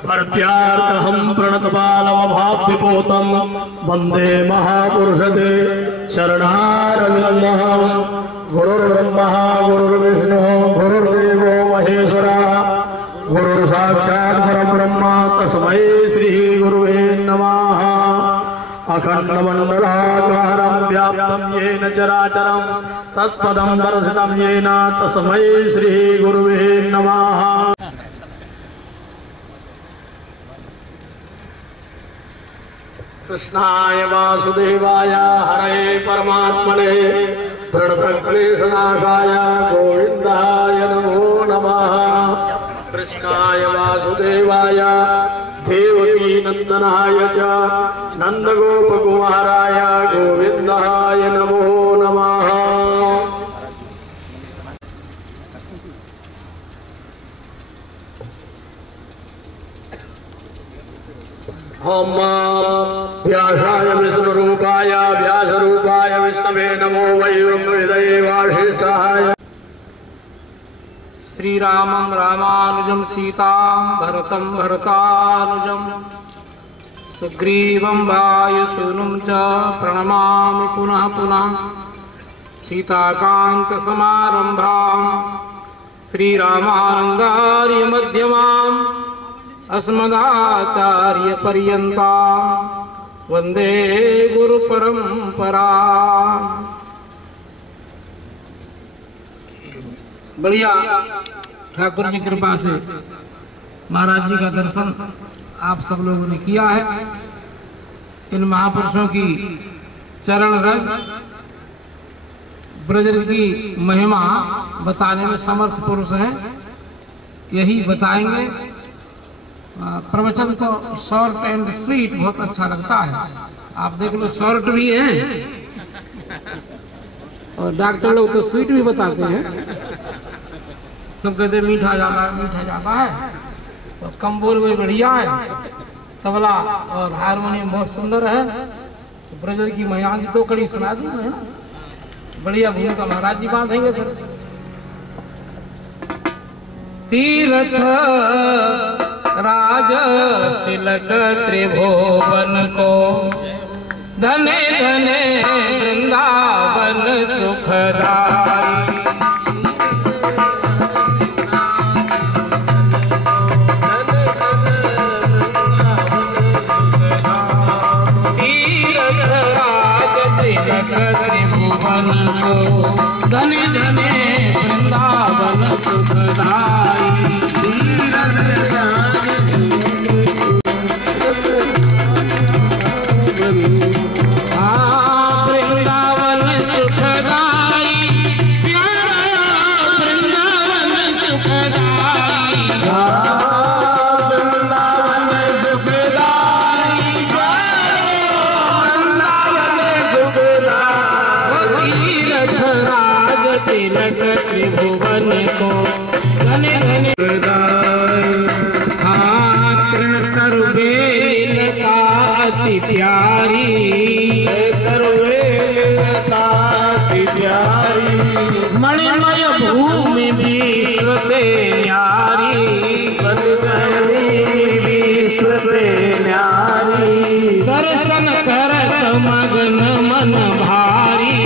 भर्त्यार्कहं प्रणतबालमभाव्यपोतम वंदे महापुरुषते शरणारविन्दं गुरुर्ब्रह्मा गुरुर्विष्णु गुरुर्देवो महेश्वरः गुरुर्साक्षात् परब्रह्म तस्मै श्री गुरुवे नमः। अखंडमंडलाकारं व्याप्तं येन चराचरं तत्पदं दर्शितं येन तस्मै श्री गुरुवे नमः। कृष्णाय वासुदेवाय हरे परमात्मने प्रणतक्लेशनाशाय गोविन्दाय नमो नमः। कृष्णाय वासुदेवाय देवकी नंदनाय च नंदगोपकुमाराय गोविन्दाय नमो नमः। ओम व्यासाय विष्णुरूपाय व्यासरूपाय विष्णवे नमो वै ब्रह्मविदये वासिष्ठाय। श्रीरामं रामानुजं सीतां भरतं भरतानुजं सुग्रीवं वायुसूनुं च प्रणमामि पुनः पुनः। सीताकान्तसमारम्भां श्रीरामानन्दार्यमध्यमाम् अस्मदाचार्यपर्यन्तां वन्दे गुरुपरम्पराम्। बढ़िया ठाकुर की कृपा से महाराज जी का दर्शन आप सब लोगों ने किया है। इन महापुरुषों की चरण रज ब्रज की महिमा बताने में समर्थ पुरुष हैं, यही बताएंगे। प्रवचन तो शॉर्ट एंड स्वीट बहुत अच्छा लगता है। आप देख लो शॉर्ट भी है और डॉक्टर लोग तो स्वीट भी बताते हैं। सब कहते मीठा ज्यादा है तो कम बोल में बढ़िया है। तबला और हारमोनियम बहुत सुंदर है। तो ब्रज की महिमा की तो कड़ी सुना दी है ना। बढ़िया भूमिका महाराज जी बांधेंगे फिर। तीर्थ राज तिलक त्रिभुवन को धने धने वृंदावन सुखदाई। तीर्थ राज तिलक त्रिभुवन को धने धने वृंदावन सुखदाई। वृंदावन सुखदाई प्यारा वृंदावन सुखदाई। वृंदावन सुखदाई वृंदावन सुखदाई। तीर्थ राज तिलक त्रिभुवन को धने धने तरुबेल का अति प्यारी मणिमय भूमि विश्व पे न्यारी। विश्व पे न्यारी दर्शन करत मगन मन भारी।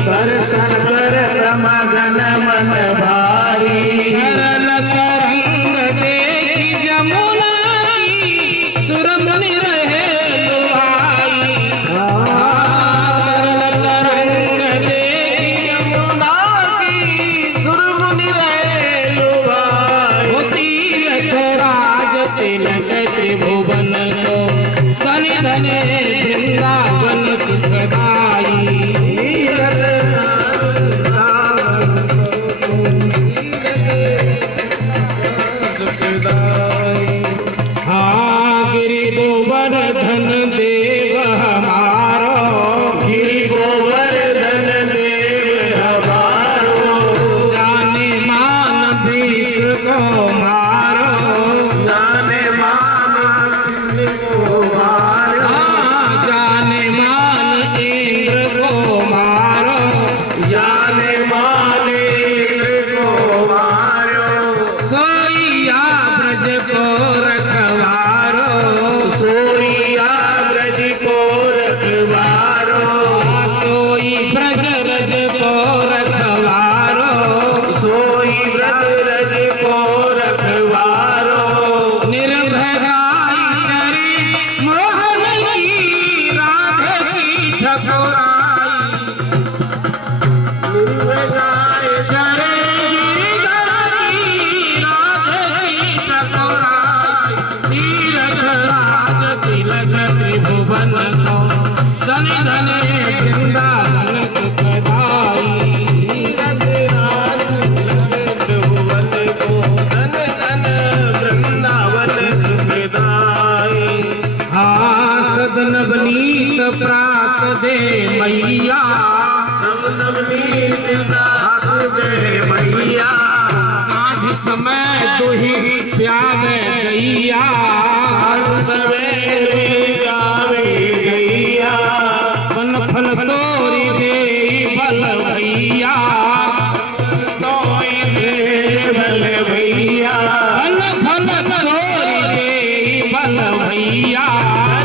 दर्शन करत मगन मन भारी। करल तरंग देखी जमुना की सुरमणि रहे हाँ गिरि गोवर्धन देव हमारो, गिरि गोवर्धन देव हमारो, जाने मान भीष्म को मारो, जाने मान भीष्म को मारो, हाँ जाने मान इंद्र को मारो, जाने मान इंद्र को मारो, सोइया ब्रज को रखवारो, सोइया ब्रज को रखवारो, सोई ब्रज रज को रखवारो, सोई ब्रज रज को रखवारो, निर्भराई चरी मोहन की राधे की ठकुराई, निर्भराई चरी गिरिधर की राधे की ठकुराई, तीरथ राज तिलक त्रिभुवन को, धन धन वृंदावन सुखदाई, तीरथ राज तिलक त्रिभुवन को, धन धन वृंदावन सुखदाई। हाँ सदन बनीत प्रात दे मैया, सदन बनीत प्रात दे मैया, साँझ समय दुही प्यावे गैया, साँझ समय दुही प्यावे गैया, वन फल तोरी दे बल भैया, तोई दे बल भैया, वन फल तोरी दे बल भैया,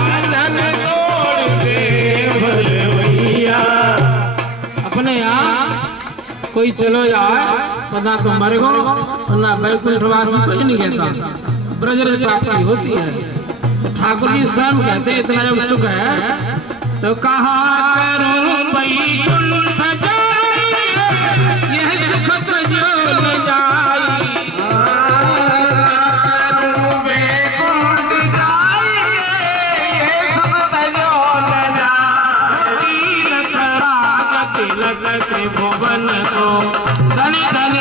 धन तोड़ दे बल भैया। अपने यहाँ कोई चलो जाए तो ना तो मर गो और ना बैकुंठवासी कुछ नहीं कहता, ब्रज प्राप्ति होती है। तो ठाकुर जी स्वयं कहते इतना जब सुख है तो कहा करूं बैकुंठ जाई, यह सुख तो जो न जाई, करूं बैकुंठ जाई, यह सुख तो जो न जाई, तीरथ राज तिलक त्रिभुवन को, धन धन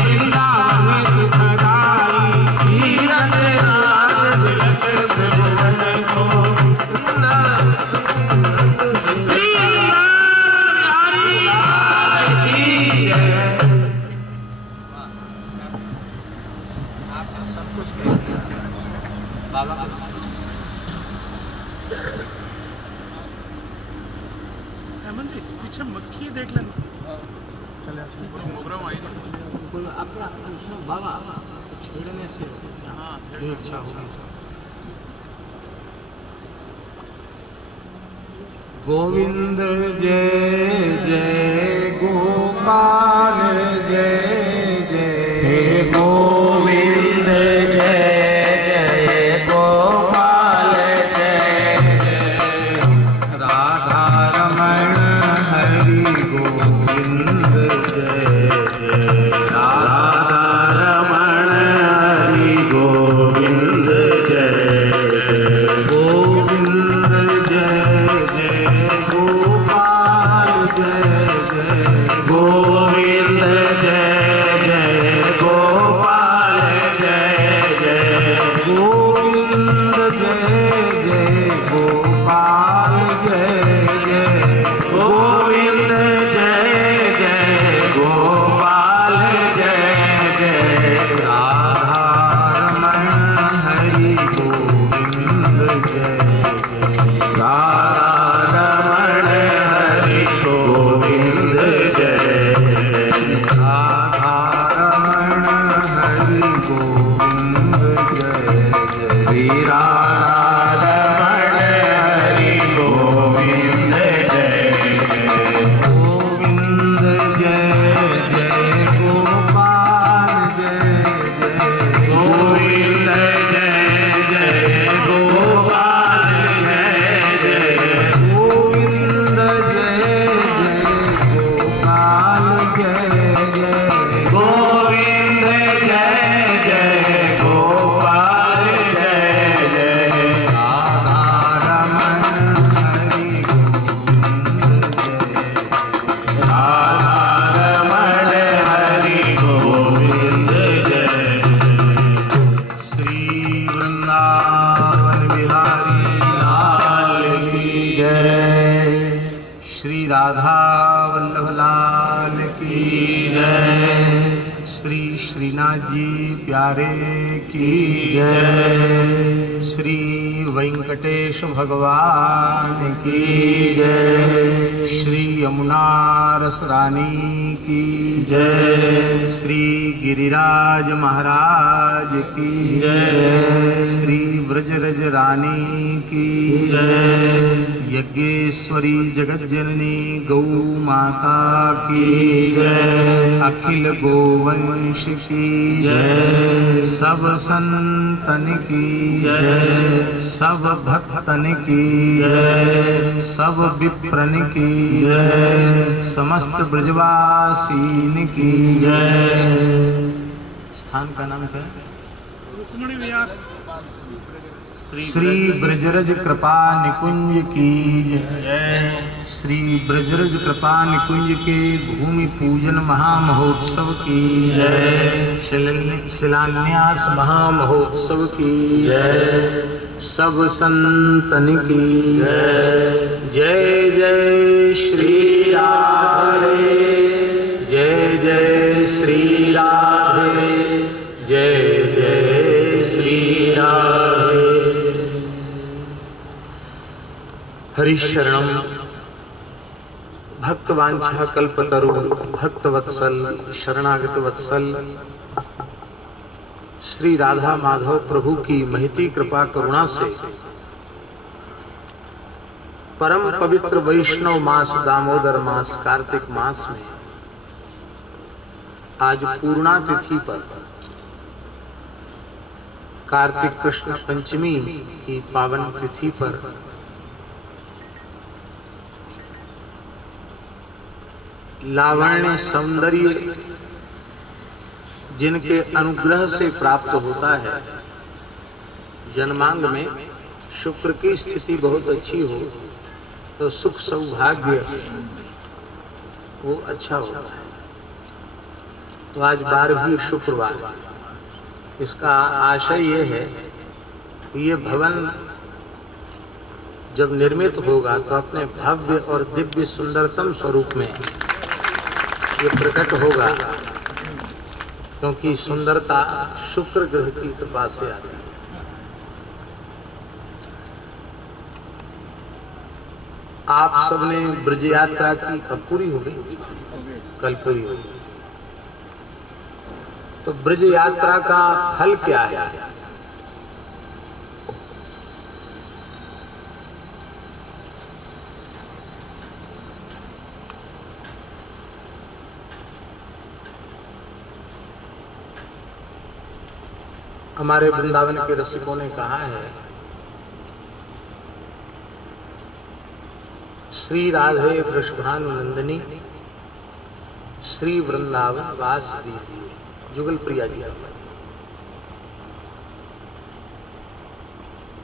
वृंदावन सुखदाई, तीरथ राज तिलक त्रिभुवन को, श्री हरि लाल की जय। आपने सब कुछ कह दिया बाबा। हेमंत जी पीछे मक्खी देख लेना। अपना बाबा छेड़ने से अच्छा होगा। गोविंद जय जय गोपाल जय जय, गोविंद जय जय गोपाल जय जय, राधा रमण हरि गोविंद जय जय, राधा रमण हरि गोविंद जय जय, गोविंद जय जय गोपाल जय जय, गोविंद जय जय गोपाल जय जय, गोविंद जय जय गोपाल जय जय, गोविंद जय जय गोपाल जय जय, राधा रमण हरि गोविंद जय जय, राधा रमण हरि गोविंद जय जय, राधा रमण हरि गोविंद जय जय, श्री राधा रमण हरि गोविंद जय जय, गोविंद जय जय गोपाल जय जय, गोविंद जय जय गोपाल जय जय, गोविंद जय जय गोपाल जय जय, गोविंद जय जय गोपाल जय जय, राधा वल्लभ लाल की जय। श्री श्रीनाथ जी प्यारे की जय। श्री वेंकटेश भगवान की जय। श्री यमुना रस रानी की जय। श्री गिरिराज महाराज की जय। श्री ब्रजरज रानी की जय। यज्ञेश्वरी जगत जननी गौ माता की जय। अखिल गोवंश की जय। सब संतन की जय। सब भक्तन की जय। सब विप्रन की जय। समस्त ब्रजवासीन की जय। स्थान का नाम क्या है? रुक्मिणी विहार। श्री ब्रजरज कृपा निकुंज की जय। श्री ब्रजरज कृपा निकुंज के भूमि पूजन महामहोत्सव की जय। शिलान्यास महामहोत्सव की जय। सब संतन की जय। जय जय श्री राधे। जय जय श्री राधे। जय जय श्री राधे। हरिशरणम भक्तवांछा कल्पतरु भक्तवत्सल शरणागत वत्सल श्री राधा माधव प्रभु की महती कृपा करुणा से परम पवित्र वैष्णव मास दामोदर मास कार्तिक मास में आज पूर्णा तिथि पर कार्तिक कृष्ण पंचमी की पावन तिथि पर लावण्य सौंदर्य जिनके अनुग्रह से प्राप्त होता है, जन्मांग में शुक्र की स्थिति बहुत अच्छी हो तो सुख सौभाग्य वो अच्छा होता है। तो आज 12वीं शुक्रवार, इसका आशय ये है कि ये भवन जब निर्मित होगा तो अपने भव्य और दिव्य सुंदरतम स्वरूप में ये प्रकट होगा, क्योंकि सुंदरता शुक्र ग्रह की कृपा से आती है। आप सबने ब्रज यात्रा की कब पूरी हो गई? कल पूरी हो गई। तो ब्रज यात्रा का फल क्या है? हमारे वृंदावन के रसिकों ने कहा है, श्री राधे वृषभानु नंदिनी श्री वृंदावन वास दीजिए। जुगल प्रिया जी का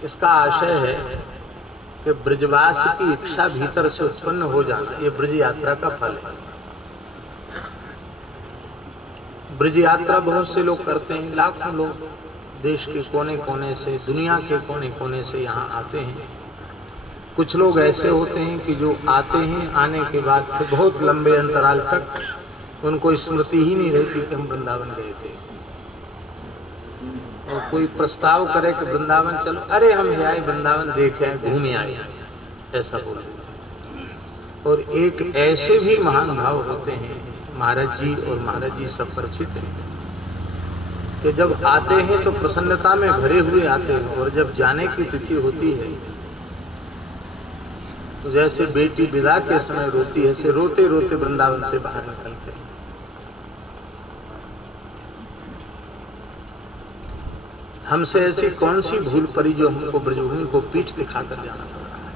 इसका आशय है कि ब्रजवास की इच्छा भीतर से उत्पन्न हो जाना, ये ब्रज यात्रा का फल है। ब्रज यात्रा बहुत से लोग करते हैं, लाखों लोग देश के कोने कोने से, दुनिया के कोने कोने से यहाँ आते हैं। कुछ लोग ऐसे होते हैं कि जो आते हैं, आने के बाद फिर बहुत लंबे अंतराल तक उनको स्मृति ही नहीं रहती कि हम वृंदावन गए थे। और कोई प्रस्ताव करे कि वृंदावन चलो, अरे हम आए वृंदावन देख आए, घूम आए, ऐसा बोल देते हैं। और एक ऐसे भी महान भाव होते हैं, महाराज जी और महाराज जी सब परिचित हैं, कि जब आते हैं तो प्रसन्नता में भरे हुए आते हैं, और जब जाने की तिथि होती है तो जैसे बेटी विदा के समय रोती है, ऐसे रोते रोते वृंदावन से बाहर निकलते हैं। हमसे ऐसी कौन सी भूल पड़ी जो हमको ब्रजभूमि को पीठ दिखाकर जाना पड़ रहा है।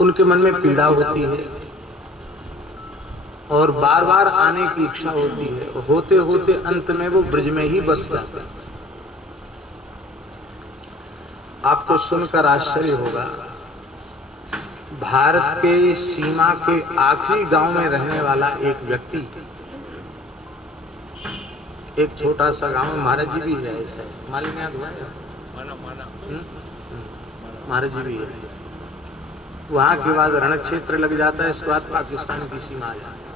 उनके मन में पीड़ा होती है और बार बार आने की इच्छा होती है, होते होते अंत में वो ब्रज में ही बस जाते हैं। आपको सुनकर आश्चर्य होगा, भारत के सीमा के आखिरी गांव में रहने वाला एक व्यक्ति एक छोटा सा गांव महाराज जी भी है ऐसा, माली में याद हुआ है, महाराज जी भी है। वहां के बाद रण क्षेत्र लग जाता है, इसके बाद पाकिस्तान की सीमा आ जाती है,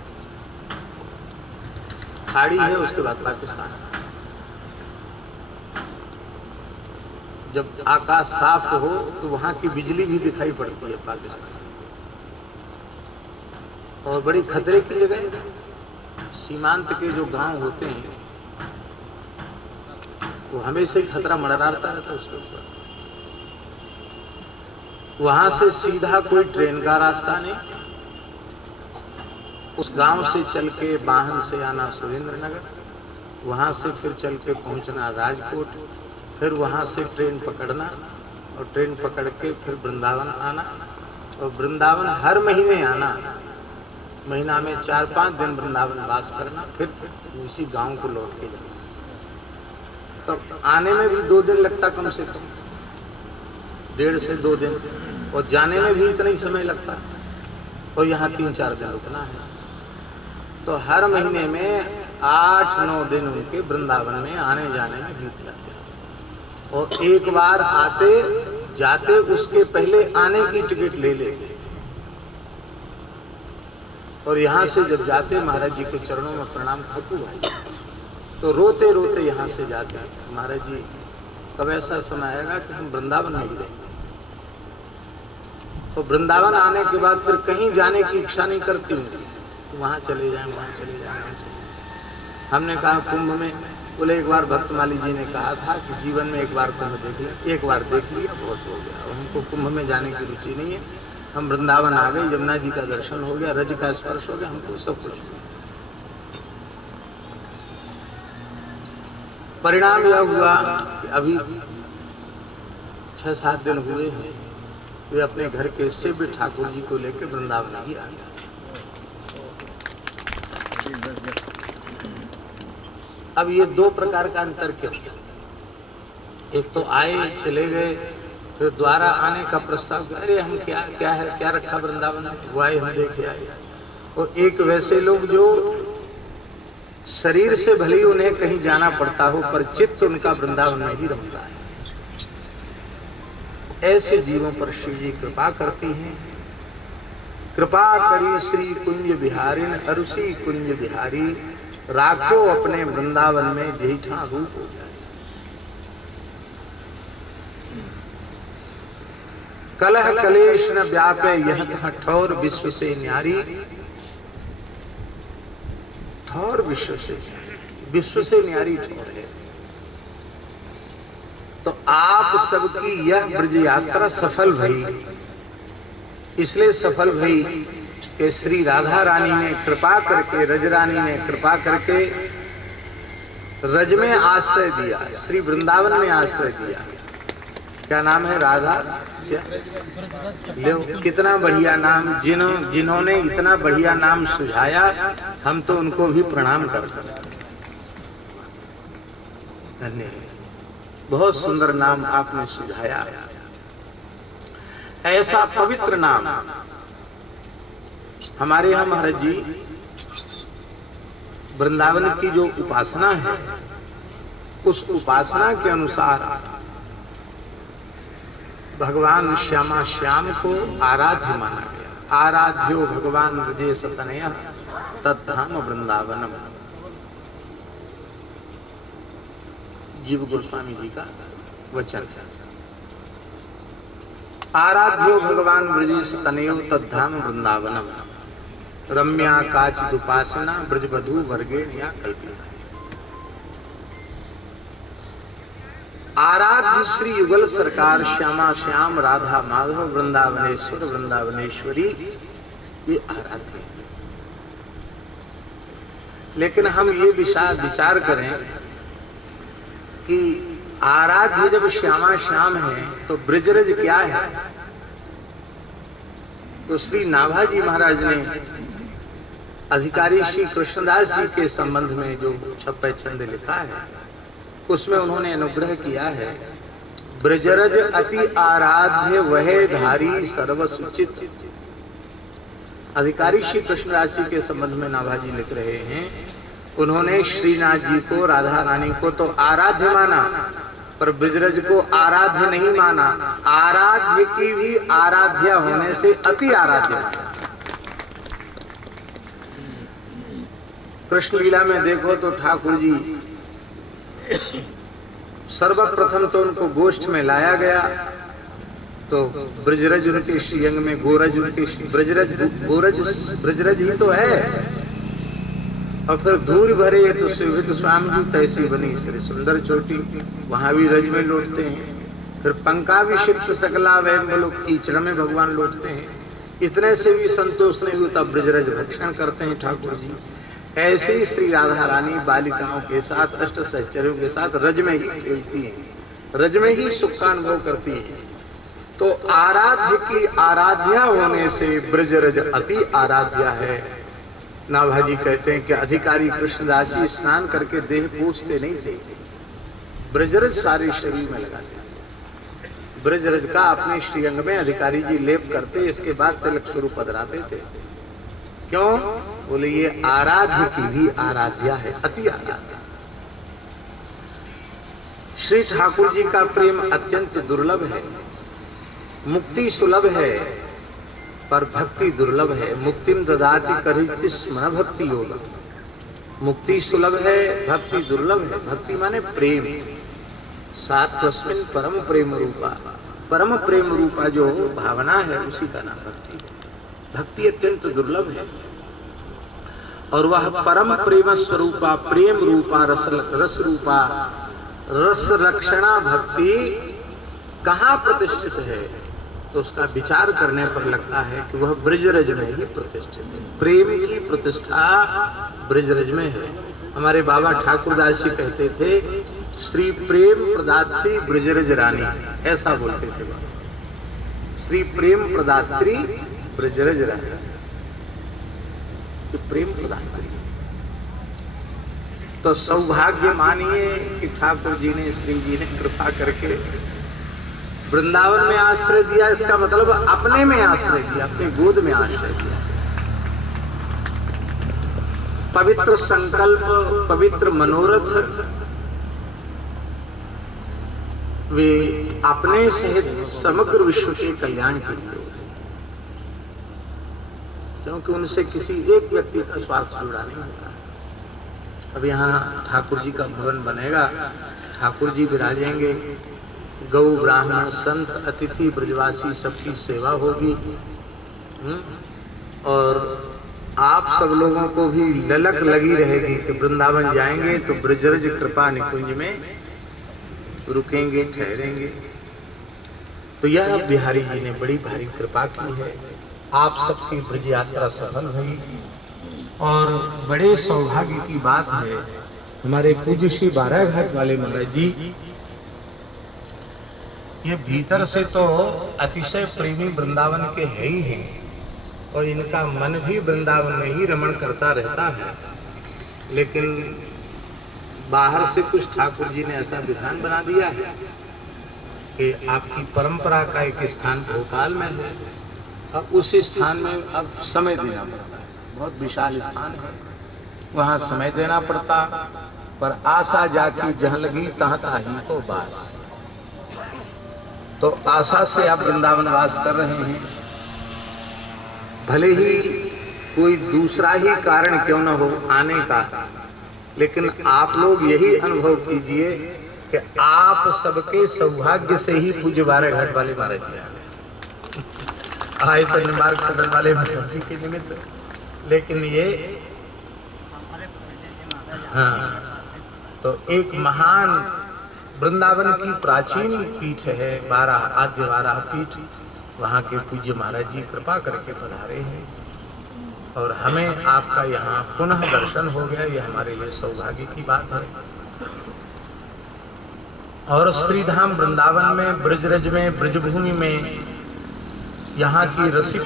खाड़ी है, उसके बाद पाकिस्तान। जब आकाश साफ हो तो वहां की बिजली भी दिखाई पड़ती है पाकिस्तान, और बड़ी खतरे की जगह। सीमांत के जो गांव होते हैं वो हमेशा ही खतरा मंडराता रहता है उसके ऊपर। वहां से सीधा कोई ट्रेन का रास्ता नहीं, उस गांव से चल के वाहन से आना सुरेंद्रनगर, वहां से फिर चल के पहुंचना राजकोट, फिर वहां से ट्रेन पकड़ना और ट्रेन पकड़ के फिर वृंदावन आना, और वृंदावन हर महीने आना, महीना में 4-5 दिन वृंदावन वास करना, फिर उसी गांव को लौट के जाना। तब आने में भी 2 दिन लगता कम से कम, 1.5 से 2 दिन, और जाने में भी इतना ही समय लगता, और यहाँ 3-4 दिन रुकना है। तो हर महीने में 8-9 दिन उनके वृंदावन में आने जाने में बीत जाते हैं। और एक बार आते जाते उसके पहले आने की टिकट ले लेते, और यहाँ से जब जाते महाराज जी के चरणों में प्रणाम खपू भाई, तो रोते रोते यहाँ से जाते हैं। महाराज जी कब ऐसा समय आएगा कि हम वृंदावन नहीं रहेंगे। तो वृंदावन आने के बाद फिर कहीं जाने की इच्छा नहीं करती हूँ, तो वहाँ चले जाएं, वहाँ चले जाएं, वहाँ चले जाएं। हमने कहा कुंभ में, बोले एक बार भक्तमाली जी ने कहा था कि जीवन में एक बार कुंभ देख लिया, एक बार देख लिया बहुत हो गया, हमको कुंभ में जाने की रुचि नहीं है। हम वृंदावन आ गए, यमुना जी का दर्शन हो गया, रज का स्पर्श हो गया, हमको सब कुछ हो गया। परिणाम यह हुआ कि अभी 6-7 दिन हुए हैं, वे अपने घर के शिव ठाकुर जी को लेकर वृंदावन ही आ गया। अब ये 2 प्रकार का अंतर क्यों? एक तो आए चले गए, फिर द्वारा आने का प्रस्ताव, अरे हम क्या रखा वृंदावन में, वो आए हम देखे आए। और एक वैसे लोग जो शरीर से भले उन्हें कहीं जाना पड़ता हो, पर चित्त उनका वृंदावन में ही रमता है। ऐसे जीवों पर शिव जी कृपा करती हैं। कृपा करी श्री कुंज बिहारिन, अरुषि कुंज बिहारी, राखो अपने वृंदावन में जेठा रूप हो जाए। कलह कलेश न व्यापे यह ठौर विश्व से न्यारी, ठौर विश्व से न्यारी ठौर है। तो आप सबकी यह ब्रज यात्रा सफल भई, इसलिए सफल भई कि श्री राधा रानी ने कृपा करके, रज रानी ने कृपा करके रज में आश्रय दिया, श्री वृंदावन में आश्रय दिया। क्या नाम है? राधा। क्या लो, कितना बढ़िया नाम, जिन्होंने इतना बढ़िया नाम सुझाया, हम तो उनको भी प्रणाम करते हैं। धन्यवाद, बहुत सुंदर नाम आपने सुझाया। ऐसा पवित्र नाम हमारे यहाँ महाराज जी वृंदावन की जो उपासना है, उस उपासना के अनुसार भगवान श्यामा श्याम को आराध्य माना गया। आराध्यो भगवान हृदय सतनय तद्धाम वृंदावनम, जीव गोस्वामी जी का वचन। आराध्यो भगवान ब्रजेश तनयो तद्धाम वृंदावनम, रम्या काचिद उपासना ब्रजबधू वर्गेण्या कल्पिता। आराध्य श्री युगल सरकार श्यामा श्याम राधा माधव वृंदावनेश्वर वृंदावनेश्वरी, ये आराध्य है। लेकिन हम ये विचार करें कि आराध्य जब श्यामा श्याम है तो ब्रजरज क्या है? तो श्री नाभाजी महाराज ने अधिकारी श्री कृष्णदास जी के संबंध में जो 56 छंद लिखा है, उसमें उन्होंने अनुग्रह किया है, ब्रजरज अति आराध्य वह धारी सर्वसुचित। अधिकारी श्री कृष्णदास जी के संबंध में नाभाजी लिख रहे हैं, उन्होंने श्रीनाथ जी को, राधा रानी को तो आराध्य माना, पर ब्रजरज को आराध्य नहीं माना। आराध्य की भी आराध्या होने से अति आराध्य माना। कृष्ण लीला में देखो तो ठाकुर जी सर्वप्रथम तो उनको गोष्ठ में लाया गया, तो ब्रजरज उनके श्रीअंग में, गोरज उनके ब्रजरज ही तो है। और फिर दूर भरे ये तो सुविध स्वामी जी तैसी बनी श्री सुंदर चोटी, वहां भी रज में लौटते हैं। फिर पंकाभिषिक्त सकला वैम बोलो कीचड़ में भगवान लौटते हैं। इतने से भी संतोष नहीं होता, ब्रजरज भक्षण करते हैं ठाकुर जी। ऐसे ही श्री राधा रानी बालिकाओं के साथ, अष्ट सहचर्यों के साथ रज में ही खेलती है, रज में ही सुख का अनुभव करती है। तो आराध्य की आराध्या होने से ब्रजरज अति आराध्या है। नाभाजी कहते हैं कि अधिकारी कृष्णदास जी स्नान करके देह पूछते नहीं थे, ब्रजरज सारे शरीर में लगाते थे। ब्रजरज का अपने श्रीअंग में अधिकारी जी लेप करते, इसके बाद तिलक स्वरूप पधराते थे। क्यों? बोले ये आराध्य की भी आराध्या है, अति आराध्या। श्री ठाकुर जी का प्रेम अत्यंत दुर्लभ है। मुक्ति सुलभ है पर भक्ति दुर्लभ है। मुक्तिम ददाति करिष्यति स्मरण भक्ति योग। मुक्ति सुलभ है, भक्ति दुर्लभ है। भक्ति माने प्रेम। सात्वस्मिन् परम प्रेम रूपा, परम प्रेम रूपा जो भावना है उसी का नाम भक्ति है। भक्ति अत्यंत दुर्लभ है और वह परम प्रेम स्वरूपा, प्रेम रूपा, रस रूपा, रस रक्षणा भक्ति कहाँ प्रतिष्ठित है? तो उसका विचार करने पर लगता है कि वह ब्रजरज में ही प्रतिष्ठित है। प्रेम की प्रतिष्ठा ब्रजरज में है। हमारे बाबा ठाकुरदास जी कहते थे, श्री प्रेम प्रदात्री ब्रजरज रानी, ऐसा बोलते थे। श्री प्रेम प्रदात्री ब्रजरज रानी, प्रेम प्रदात्री। तो सौभाग्य मानिए कि ठाकुर जी ने, श्री जी ने कृपा करके वृंदावन में आश्रय दिया। इसका मतलब अपने में आश्रय दिया, अपनी गोद में आश्रय दिया। पवित्र संकल्प, पवित्र मनोरथ वे अपने सहित समग्र विश्व के कल्याण के लिए, क्योंकि उनसे किसी एक व्यक्ति का स्वार्थ जुड़ा नहीं होता। अब यहाँ ठाकुर जी का भवन बनेगा, ठाकुर जी विराजेंगे, गौ ब्राह्मण संत अतिथि ब्रजवासी सबकी सेवा होगी। और आप सब लोगों को भी ललक लगी रहेगी कि वृंदावन जाएंगे तो ब्रजरज कृपा निकुंज में रुकेंगे, ठहरेंगे। तो यह बिहारी जी ने बड़ी भारी कृपा की है। आप सबकी ब्रज यात्रा सफल हुई और बड़े सौभाग्य की बात है, हमारे पूज्य श्री बाराघाट वाले महाराज जी ये भीतर से तो अतिशय प्रेमी वृंदावन के है ही हैं और इनका मन भी वृंदावन में ही रमण करता रहता है। लेकिन बाहर से कुछ ठाकुर जी ने ऐसा विधान बना दिया है कि आपकी परंपरा का एक स्थान भोपाल में है, अब उस स्थान में अब समय देना पड़ता है। बहुत विशाल स्थान है, वहाँ समय देना पड़ता, पर आशा जाकी जहाँ लगी तहाँ ताही को बास। तो आशा से आप वृंदावन वास कर रहे हैं, भले ही कोई दूसरा ही कारण क्यों न हो आने का, लेकिन आप लोग यही अनुभव कीजिए कि आप सबके सौभाग्य से ही पूज्य बाराघाट वाले महाराज जी आ गए। आए तो निम्बार्क सदन वाले महाराज जी के निमित्त, लेकिन ये हाँ, तो एक महान वृंदावन की प्राचीन पीठ है, आद्य बारह पीठ, वहाँ के पूज्य महाराज जी कृपा करके पधारे हैं और हमें आपका यहाँ पुनः दर्शन हो गया। ये हमारे लिए सौभाग्य की बात है। और श्रीधाम वृंदावन में, ब्रजरज में, ब्रजभूमि में, यहाँ की रसिक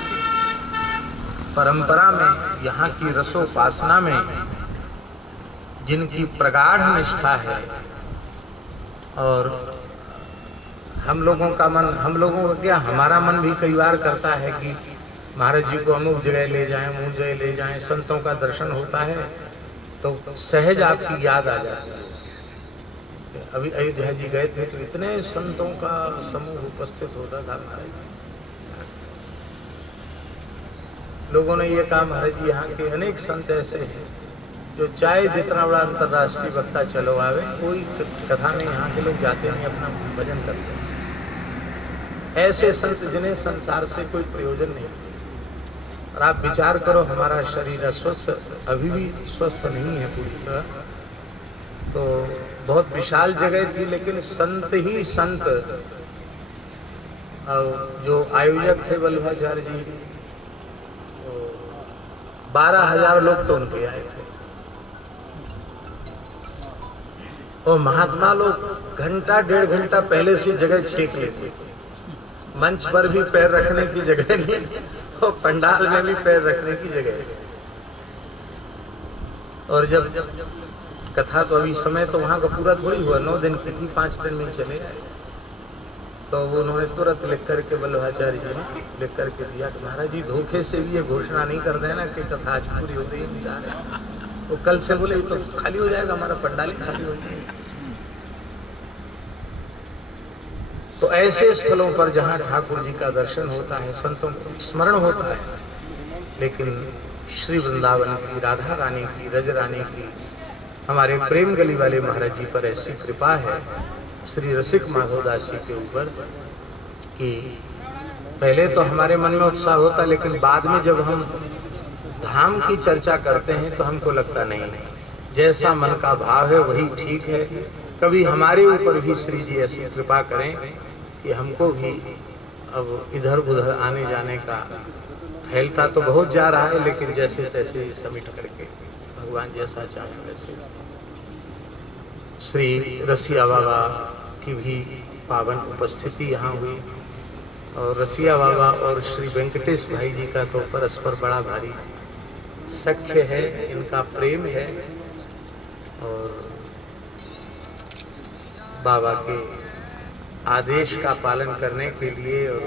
परंपरा में, यहाँ की रसोपासना में जिनकी प्रगाढ़ निष्ठा है, और हम लोगों का मन, हम लोगों का क्या, हमारा मन भी कई बार करता है कि महाराज जी को अमुक जगह ले जाएं, अमुक जगह ले जाएं, संतों का दर्शन होता है, तो सहज आपकी याद आ जाती है। अभी अयोध्या जी गए थे तो इतने संतों का समूह उपस्थित होता था महाराज। लोगों ने ये कहा महाराज जी यहाँ के अनेक संत ऐसे हैं जो चाहे जितना बड़ा अंतर्राष्ट्रीय वक्ता चलो आवे, कोई कथा में यहाँ के लोग जाते नहीं, अपना भजन करते हैं। ऐसे संत जिन्हें संसार से कोई प्रयोजन नहीं। और आप विचार करो, हमारा शरीर अस्वस्थ, अभी भी स्वस्थ नहीं है पूरी तरह, तो बहुत विशाल जगह थी, लेकिन संत ही संत। जो आयोजक थे वल्लभाचार्य जी, 12,000 लोग तो उनके आए थे, और महात्मा लोग घंटा 1.5 घंटा पहले से जगह छेक लेते थे। मंच पर भी पैर रखने की जगह नहीं, और पंडाल में भी पैर रखने की जगह नहीं। और जब कथा, तो अभी समय तो वहां का पूरा थोड़ी हुआ, 9 दिन की थी, 5 दिन में चले आए। तो वो उन्होंने तुरंत लिख करके वल्लभाचार्य जी ने लिख करके दिया कि महाराज जी धोखे से भी ये घोषणा नहीं कर देना कि कथा आज पूरी हो रही है, जा रहे हैं। वो कल से बोले तो खाली हो जाएगा, हमारा पंडाल ही खाली हो जाएगा। तो ऐसे स्थलों पर जहाँ ठाकुर जी का दर्शन होता है, संतों को स्मरण होता है, लेकिन श्री वृंदावन की, राधा रानी की, रज रानी की, हमारे प्रेम गली वाले महाराज जी पर ऐसी कृपा है श्री रसिक माधवदास जी के ऊपर कि पहले तो हमारे मन में उत्साह होता, लेकिन बाद में जब हम धाम की चर्चा करते हैं तो हमको लगता नहीं, जैसा मन का भाव है वही ठीक है। कभी हमारे ऊपर भी श्री जी ऐसी कृपा करें कि हमको भी अब इधर उधर आने जाने का, फैलता तो बहुत जा रहा है, लेकिन जैसे तैसे समेट करके भगवान जैसा चाहे वैसे। श्री रसिया बाबा की भी पावन उपस्थिति यहाँ हुई, और रसिया बाबा और श्री वेंकटेश भाई जी का तो परस्पर बड़ा भारी सख्य है, इनका प्रेम है। और बाबा के आदेश का पालन करने के लिए और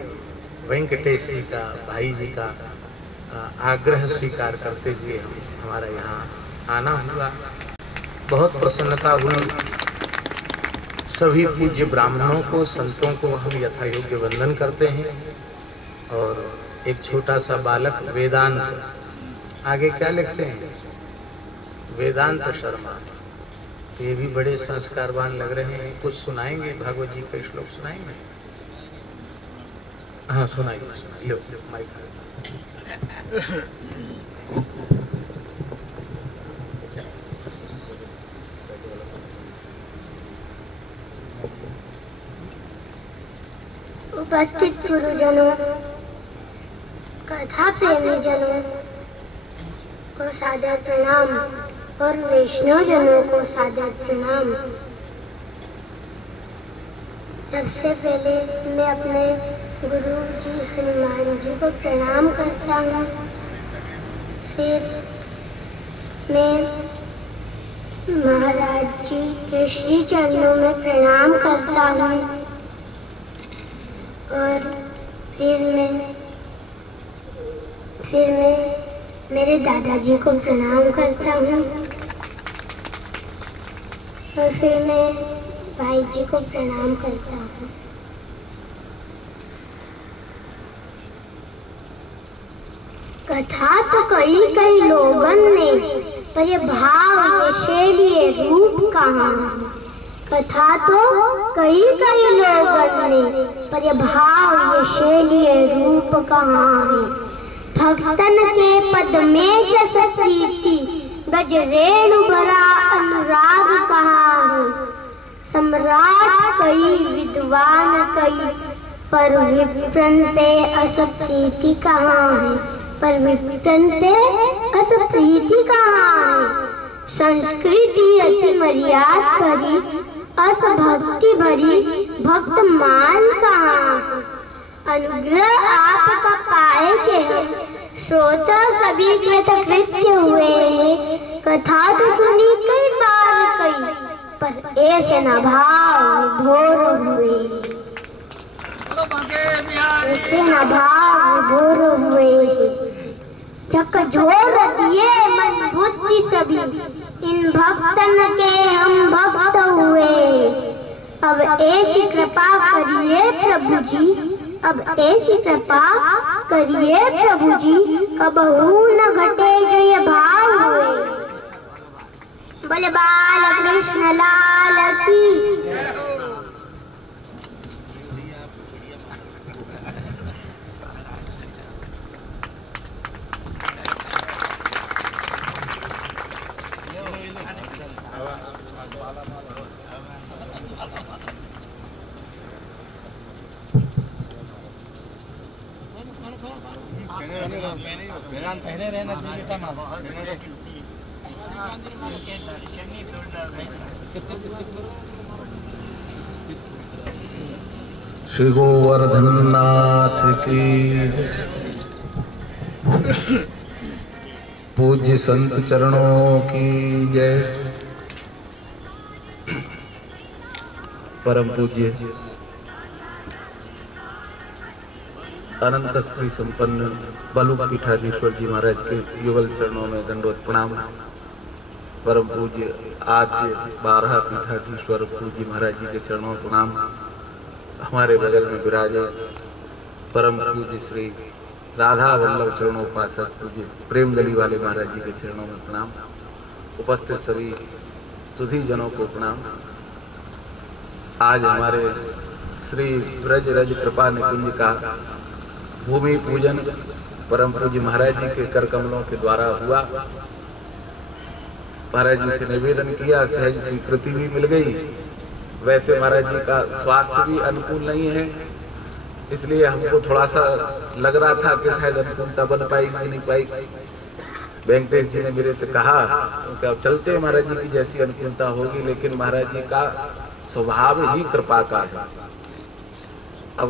वेंकटेश जी का, भाई जी का आग्रह स्वीकार करते हुए हमारा यहाँ आना हुआ। बहुत प्रसन्नता हुई। सभी पूज्य ब्राह्मणों को, संतों को हम यथा योग्य वंदन करते हैं। और एक छोटा सा बालक वेदांत, आगे क्या लिखते हैं, वेदांत शर्मा, ये भी बड़े संस्कारवान लग रहे हैं। कुछ सुनाएंगे, भागवत जी का श्लोक सुनाएंगे? हाँ सुनाइए, लो माइक। उपस्थित गुरुजनों, कथा प्रेमी जनों को सादर प्रणाम और वैष्णव जनों को सादर प्रणाम। सबसे पहले मैं अपने गुरु जी हनुमान जी को प्रणाम करता हूँ। फिर मैं महाराज जी के श्री चरणों में प्रणाम करता हूँ। और फिर मैं मेरे दादाजी को प्रणाम करता हूँ। और फिर मैं भाई जी को प्रणाम करता हूँ। कथा तो कई लोगन ने, पर ये भाव, ये शैली, ये रूप कहाँ है? कथा तो कई लोगन ने, पर ये भाव, ये शैली, ये रूप कहाँ है? भक्तन के पद में जस प्रीति, ब्रज रेणु भरा अनुराग कहाँ है? सम्राट कई, विद्वान कई, पर विप्रन पे अस प्रीति कहाँ है? पर विप्रन पे अस प्रीति कहाँ है? संस्कृति अति मर्याद भरी, अस भक्ति भरी, भक्त मान कहाँ है? अनुग्रह आपका पाए के हम श्रोता सभी कृतकृत्य हुए हैं। कथा तो सुनी कई बार कई, पर ऐसे न भाव विभोर हुए, ऐसे न भाव विभोर हुए। झकझोर दिए मन बुद्धि सभी, इन भक्तन के हम भक्त हुए, अब ऐसी कृपा करिए प्रभु जी, अब ऐसी कृपा करिए प्रभु जी, कबहू न घटे जो ये भाव हुए। बोले बाल कृष्ण लाल की। पहले रहना चाहिए था श्री गोवर्धन नाथ की, पूज्य संत चरणों की जय। परम पूज्य अनंत श्री संपन्न बालूक पीठाधीश्वर जी महाराज के युगल चरणों में दंडवत प्रणाम। परम पूज्य आद्य 12 पीठाधीश्वर पूज्य महाराज जी के चरणों में प्रणाम। हमारे बगल में विराजे परम पूज्य श्री राधा वल्लभ चरणोपासक पूज्य प्रेम गली वाले महाराज जी के चरणों में प्रणाम। उपस्थित सभी सुधी जनों को प्रणाम। आज हमारे श्री ब्रज रज कृपा निकुंज का भूमि पूजन परम पूज्य महाराज जी के कर कमलों के द्वारा हुआ। महाराज जी से निवेदन किया, सहज स्वीकृति भी मिल गई। वैसे महाराज जी का स्वास्थ्य भी अनुकूल नहीं है, इसलिए हमको थोड़ा सा लग रहा था कि शायद अनुकूलता बन पाएगी नहीं पाएगी। वेंकटेश जी ने मेरे से कहा कि अब चलते महाराज जी की जैसी अनुकूलता होगी, लेकिन महाराज जी का स्वभाव ही कृपा का है। अब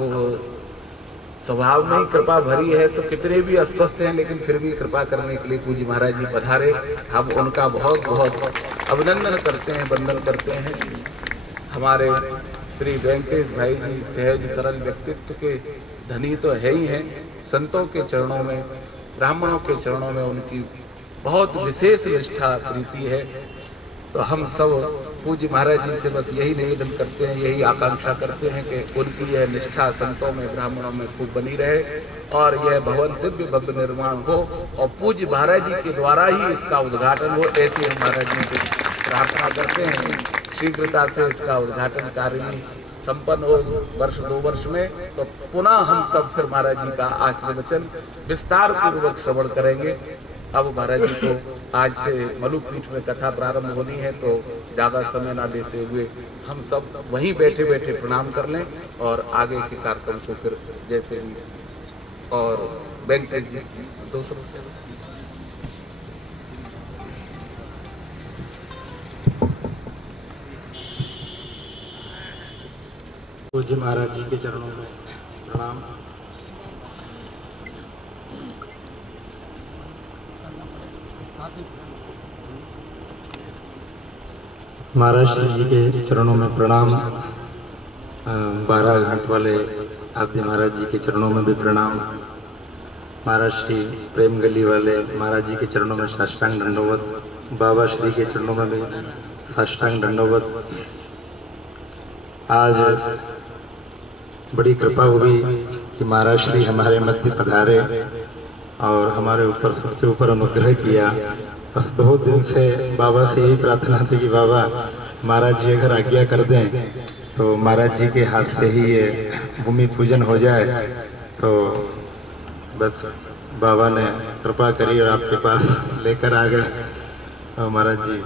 स्वभाव में ही कृपा भरी है तो कितने भी अस्वस्थ हैं लेकिन फिर भी कृपा करने के लिए पूज्य महाराज जी पधारे। हम उनका बहुत बहुत अभिनंदन करते हैं, वंदन करते हैं। हमारे श्री वेंकटेश भाई जी सहज सरल व्यक्तित्व के धनी तो है ही हैं। संतों के चरणों में, ब्राह्मणों के चरणों में उनकी बहुत विशेष निष्ठा प्रीति है। तो हम सब पूज्य महाराज जी से बस यही निवेदन करते हैं, यही आकांक्षा करते हैं कि उनकी यह निष्ठा संतों में, ब्राह्मणों में खूब बनी रहे और यह भवन दिव्य भव्य निर्माण हो और पूज्य महाराज जी के द्वारा ही इसका उद्घाटन हो। ऐसे हम महाराज जी से प्रार्थना करते हैं शीघ्रता से इसका उद्घाटन कार्य में संपन्न हो। वर्ष 2 वर्ष में तो पुनः हम सब फिर महाराज जी का आशीर्वचन विस्तार पूर्वक श्रवण करेंगे। अब महाराज जी को आज से मलुक पीठ में कथा प्रारंभ होनी है, तो ज़्यादा समय ना लेते हुए हम सब वहीं बैठे बैठे प्रणाम कर लें और आगे के कार्यक्रम को फिर जैसे भी। और वेंकटेश जी 200 रुपये पूज्य महाराज जी के चरणों में प्रणाम। महाराज जी के चरणों में प्रणाम। 12 घाट वाले आद्य महाराज जी के चरणों में भी प्रणाम। महाराज श्री प्रेम गली वाले महाराज जी के चरणों में साष्टांग दंडवत। बाबा श्री के चरणों में भी साष्टांग दंडवत। आज बड़ी कृपा हुई कि महाराज श्री हमारे मध्य पधारे और हमारे ऊपर, सबके ऊपर अनुग्रह किया। बस बहुत दिन से बाबा से यही प्रार्थना थी कि बाबा महाराज जी अगर आज्ञा कर दें तो महाराज जी के हाथ से ही ये भूमि पूजन हो जाए। तो बस बाबा ने कृपा करी और आपके पास लेकर आ गए और महाराज जी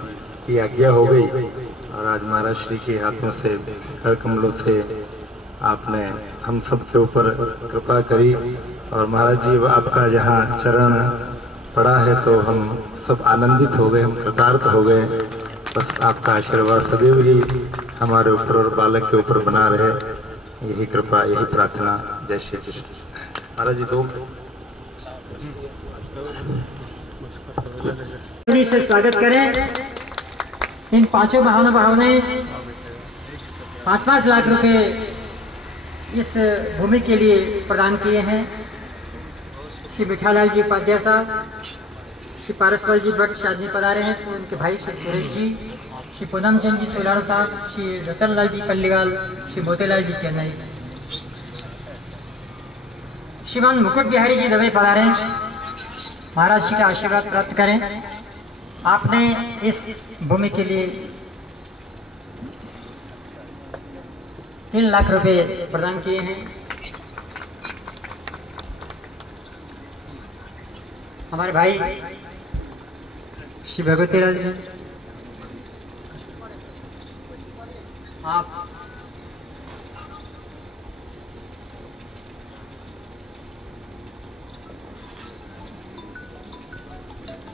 की आज्ञा हो गई। और आज महाराज श्री के हाथों से, कर कमलों से आपने हम सब के ऊपर कृपा करी। और महाराज जी आपका जहाँ चरण पड़ा है तो हम सब आनंदित हो गए, हम कृतार्थ हो गए। बस आपका आशीर्वाद सदैव ही हमारे ऊपर और बालक के ऊपर बना रहे, यही कृपा, यही प्रार्थना। जय श्री कृष्ण। महाराज जी से स्वागत करें। इन 5 महानुभावों ने 5-5 लाख रुपए इस भूमि के लिए प्रदान किए हैं। श्री मिठालाल जी उपाध्याय साहब, श्री पारसपाल जी भट्ट शादी पधारे हैं, तो उनके भाई श्री सुरेश जी, श्री पूनम चंद जी सोलार साहब, श्री रतन लाल जी पल्लीवाल, श्री मोतीलाल जी चेन्नई। श्रीमान मुकुट बिहारी जी दवे पधारे हैं, महाराज जी का आशीर्वाद प्राप्त करें। आपने इस भूमि के लिए 3 लाख रुपए प्रदान किए हैं। हमारे भाई श्री भगवती लाल जी, आप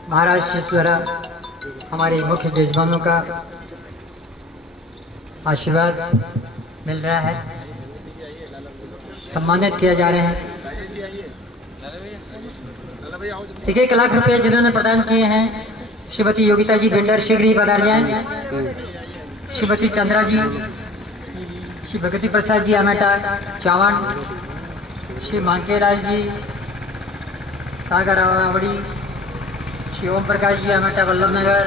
महाराज जी द्वारा हमारे मुख्य जजमानों का आशीर्वाद मिल रहा है, सम्मानित किया जा रहे हैं। 1 लाख रुपए जिन्होंने प्रदान किए हैं, श्रीमती योगिता जी बिल्डर शीघ्र ही पधार जाएं, श्रीमती चंद्रा जी, श्री भगवती प्रसाद जी अमेटा चावण, श्री मांकेलाल जी सागर आवड़ी, श्री ओम प्रकाश जी अमेटा वल्लभ नगर,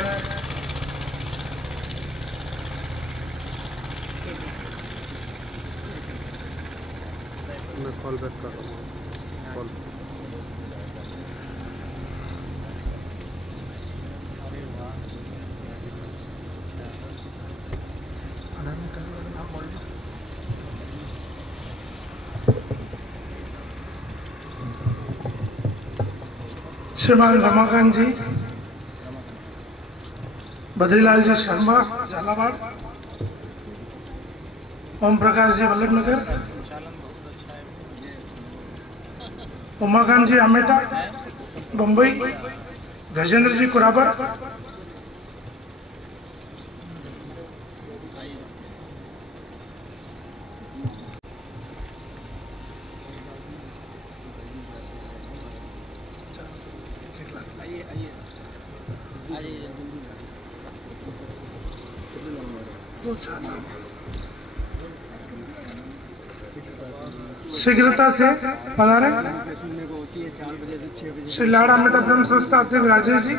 मैं कॉल बैक कर रहा हूँ। कॉल श्रीमान रमाकांत जी, बद्रीलाल जी शर्मा झालावाड़, ओम प्रकाश जी वल्लभ नगर, उमाकांत जी अमेटा बम्बई, गजेंद्र जी कुराबड़, शीघ्रता से पधारे श्री लाड़ा अमेटा ब्रह्म संस्था अध्यक्ष राजेश जी,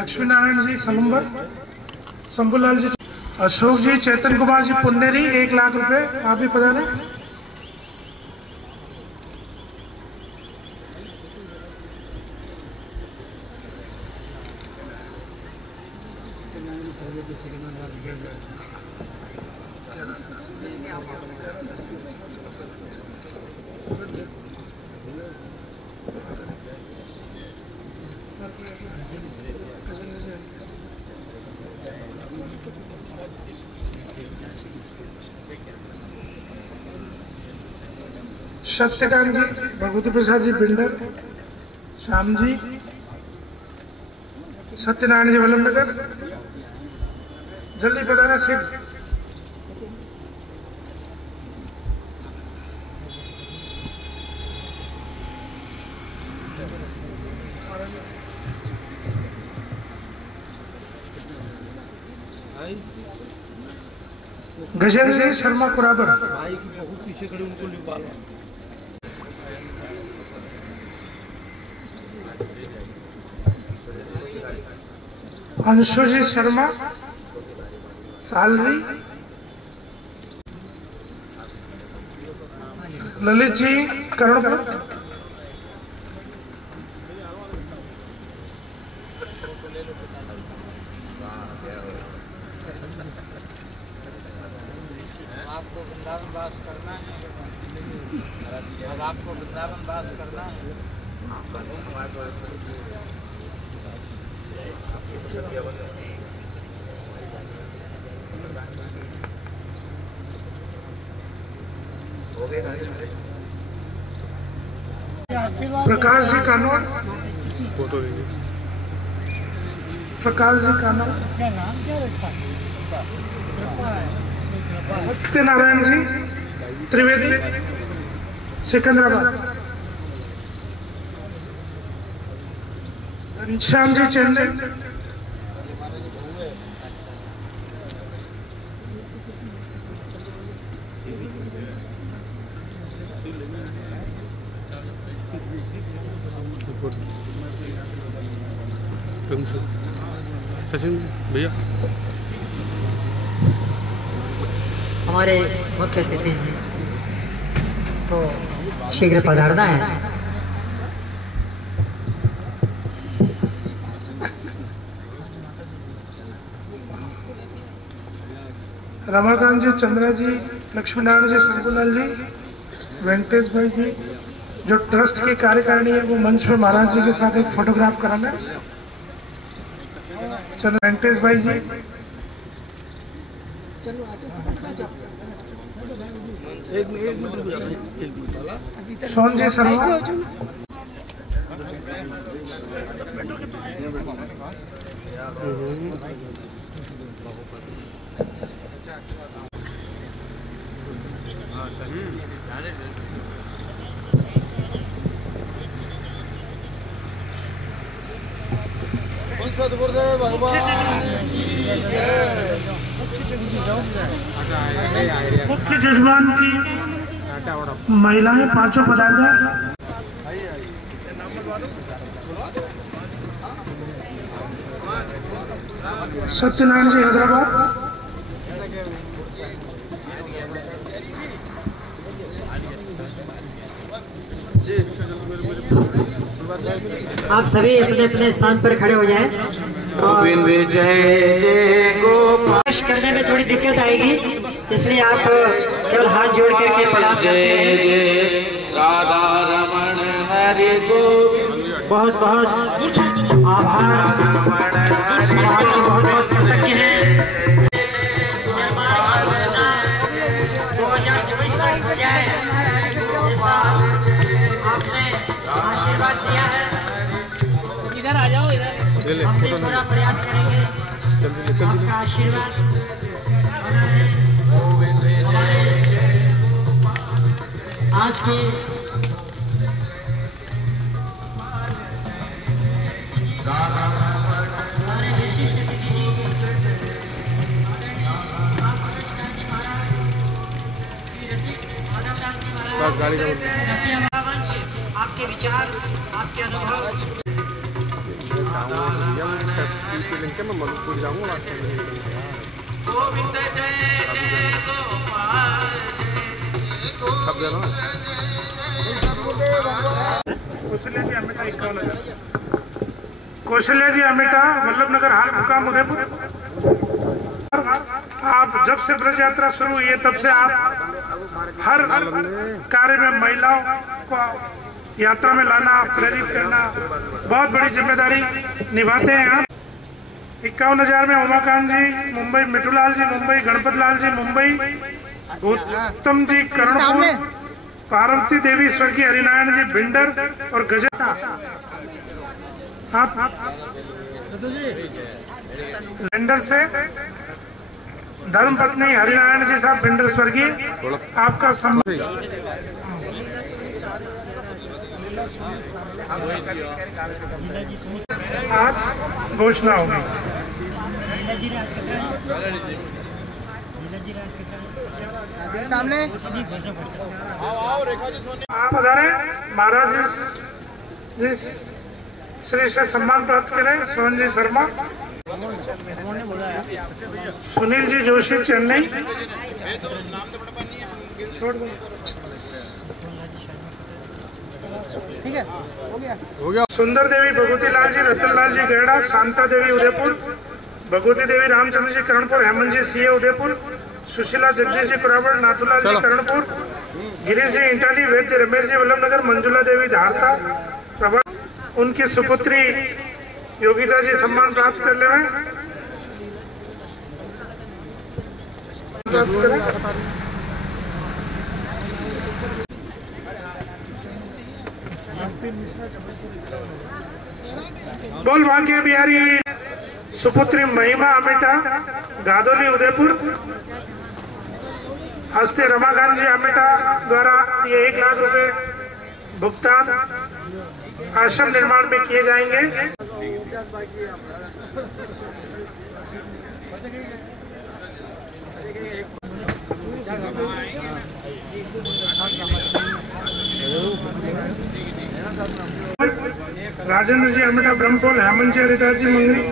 लक्ष्मी नारायण जी सलूम्बर, शंभूलाल जी, अशोक जी, चेतन कुमार जी पुन्नेरी 1 लाख रुपए, आप भी पधारे। सत्यकांत जी, भगवती प्रसाद जी बिल्डर, श्याम जी, सत्यनारायण जी वल्लभ नगर, जल्दी बताना सिर्फ। गजेंद्र जी शर्मा कुराबड़, भाई की बहुत पीछे खड़े उनको निकालो। अंशु जी शर्मा सालरी, ललित जी करणपुर, आपको वृंदावन वास करना है, अब आपको वृंदावन वास करना है। प्रकाश जी कानौर, प्रकाश जी कानौर, सत्यनारायण जी त्रिवेदी सिकंदराबाद, श्याम जी चेन्नई, सचिन भैया हमारे मुख्य अतिथि जी तो शीघ्र पधारना है। रमाकांत जी, चंद्रा जी, लक्ष्मी नारायण जी, शंभूलाल जी, वेंकटेश भाई जी, जो ट्रस्ट की कार्यकारिणी है वो मंच पे महाराज जी के साथ एक फोटोग्राफ कराना है। चलो वेंकटेश भाई जी, सोन जी शर्मा, सतगुरुदेव भगवान मुख्य जजमान की महिलाएं पांचों पधार जाए। सत्यनारायण जी हैदराबाद, आप सभी अपने अपने स्थान पर खड़े हो जाएं। गोविंद जय जय गोपाल करने में थोड़ी दिक्कत आएगी, इसलिए आप केवल हाथ जोड़ करके प्रणाम करते जय हैं। जय राधा रमण हरि गोविंद बहुत बहुत आभार, आपके बहुत बहुत कृतज्ञ हैं। 2024 तक हो जाए ऐसा आपने आशीर्वाद दिया है। इधर आ जाओ, इधर हम भी पूरा प्रयास करेंगे आपका आशीर्वाद बना रहे। हमारे आज की हमारे विशिष्ट अतिथि जी आपके विचार, आपके अनुभव गोविंद जय जय गोपाल कौशल्या जी अमेटा, वल्लभनगर हाल मुकाम उदयपुर। आप जब से ब्रज यात्रा शुरू हुई है तब से आप हर कार्य में महिलाओं को यात्रा में लाना, प्रेरित करना बहुत बड़ी जिम्मेदारी निभाते हैं आप। 51,000 में उमाकांत जी मुंबई, मिठूलाल जी मुंबई, गणपत लाल जी मुंबई, उत्तम जी कर्णपुर, पार्वती देवी स्वर्गीय हरिनारायण जी भिंडर और गजटा। आप लंदन से धर्मपत्नी हरिनारायण जी साहब भिंडर स्वर्गीय, आपका सम्मान। आज घोषणा होगी। सामने आप पधारे, महाराज जी श्री से सम्मान प्राप्त करें। सोहन जी शर्मा, सुनील जी जोशी चेन्नई, छोड़ दो, ठीक है, हो गया। सुंदर देवी भगवती लाल जी, रतन लाल जी गैड़ा, शांता देवी उदयपुर, भगवती देवी रामचंद्र जी करणपुर, हेमंत जी सीए उदयपुर, सुशीला जगदीश जी कुराबड़, नाथूलाल जी करणपुर, गिरीश जी इंटाली, वैद्य रमेश जी वल्लभनगर, मंजुला देवी धारता, प्रभा उनकी सुपुत्री योगिता जी सम्मान प्राप्त कर ले। बोल भाग्य बिहारी सुपुत्री महिमा अमेटा, गादोली उदयपुर। हस्ते रमाकांत जी अमेटा द्वारा ये 1 लाख रुपए भुगतान आश्रम निर्माण में किए जाएंगे। राजेंद्र जी अमेटा ब्रह्मपोल, हेमंत जी हरिदास जी मंगरी,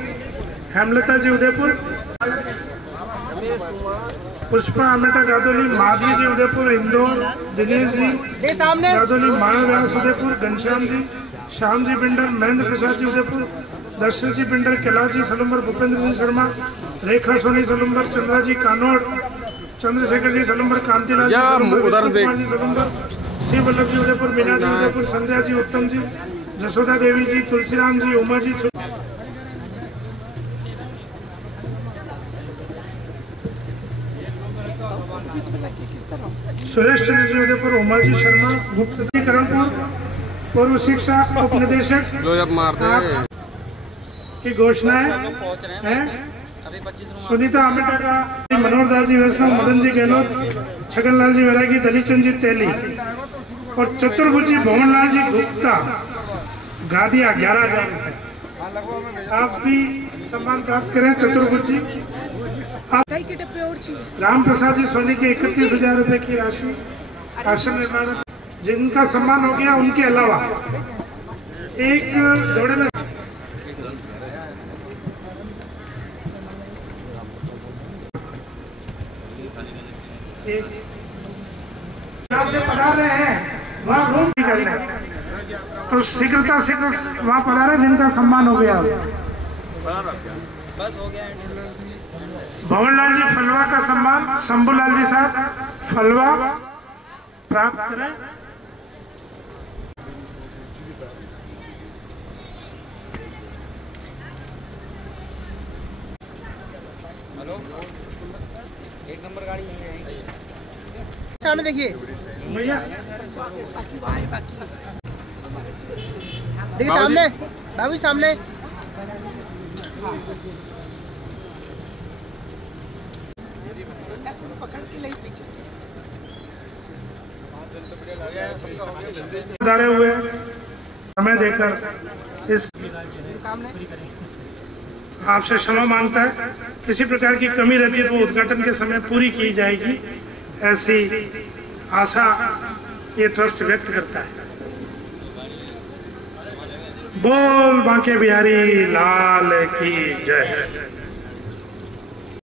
हेमलता जी उदयपुर, पुष्पा अमेटा गादोली, माधवी जी उदयपुर, इंदौर, दिनेश जी गादोली, मानव व्यास उदयपुर, घनश्याम जी, श्याम जी बिंडर, महेंद्र प्रसाद जी उदयपुर, दर्शन जी बिंडर, कैलाश जी सलुम्बर, भूपेंद्र जी शर्मा, रेखा सोनी सलुम्बर, चंद्रा जी कानोड़, चंद्रशेखर जी सलुम्बर, कांतिलाल जी सलुम्बर, शिव वल्लभ जी उदयपुर, मीना जी उदयपुर, संध्या जी, उत्तम जी, जसोदा देवी जी, तुलसीराम जी, उमा जी, सुरेश चंद्र जी उदयपुर, उमा जी शर्मा, गुप्त जी करणपुर, पूर्व शिक्षा उप निदेशक की घोषणाएं हैं। सुनीता अमेटा का, मनोहर दास जी वैष्णव, मदन जी गहलोत, छगनलाल जी वैरागी, दलीचंद जी तेली और चतुर्भुजी भवनलाल जी गुप्ता, गादिया 11,000 रुपए। आप भी सम्मान प्राप्त करें चतुर्भुजी। राम प्रसाद जी सोनी के 31,000 रुपए की राशि आश्रम निर्माण, जिनका सम्मान हो गया उनके अलावा एक जोड़े में पधार रहे हैं वहाँ रूम निकलने, तो शीघ्रता शीघ्र वहाँ पधारे जिनका सम्मान हो गया। भवनलाल जी फलवा का सम्मान शंभूलाल जी साहब फलवा प्राप्त करें। हेलो, 1 नंबर गाड़ी यहीं है। सामने देखिए भैया, देखिए सामने बाबू, सामने पधारे हुए समय देकर इस आपसे क्षमा मांगता है। किसी प्रकार की कमी रहती है तो वो उद्घाटन के समय पूरी की जाएगी, ऐसी आशा ये ट्रस्ट व्यक्त करता है। बोल बांके बिहारी लाल की जय।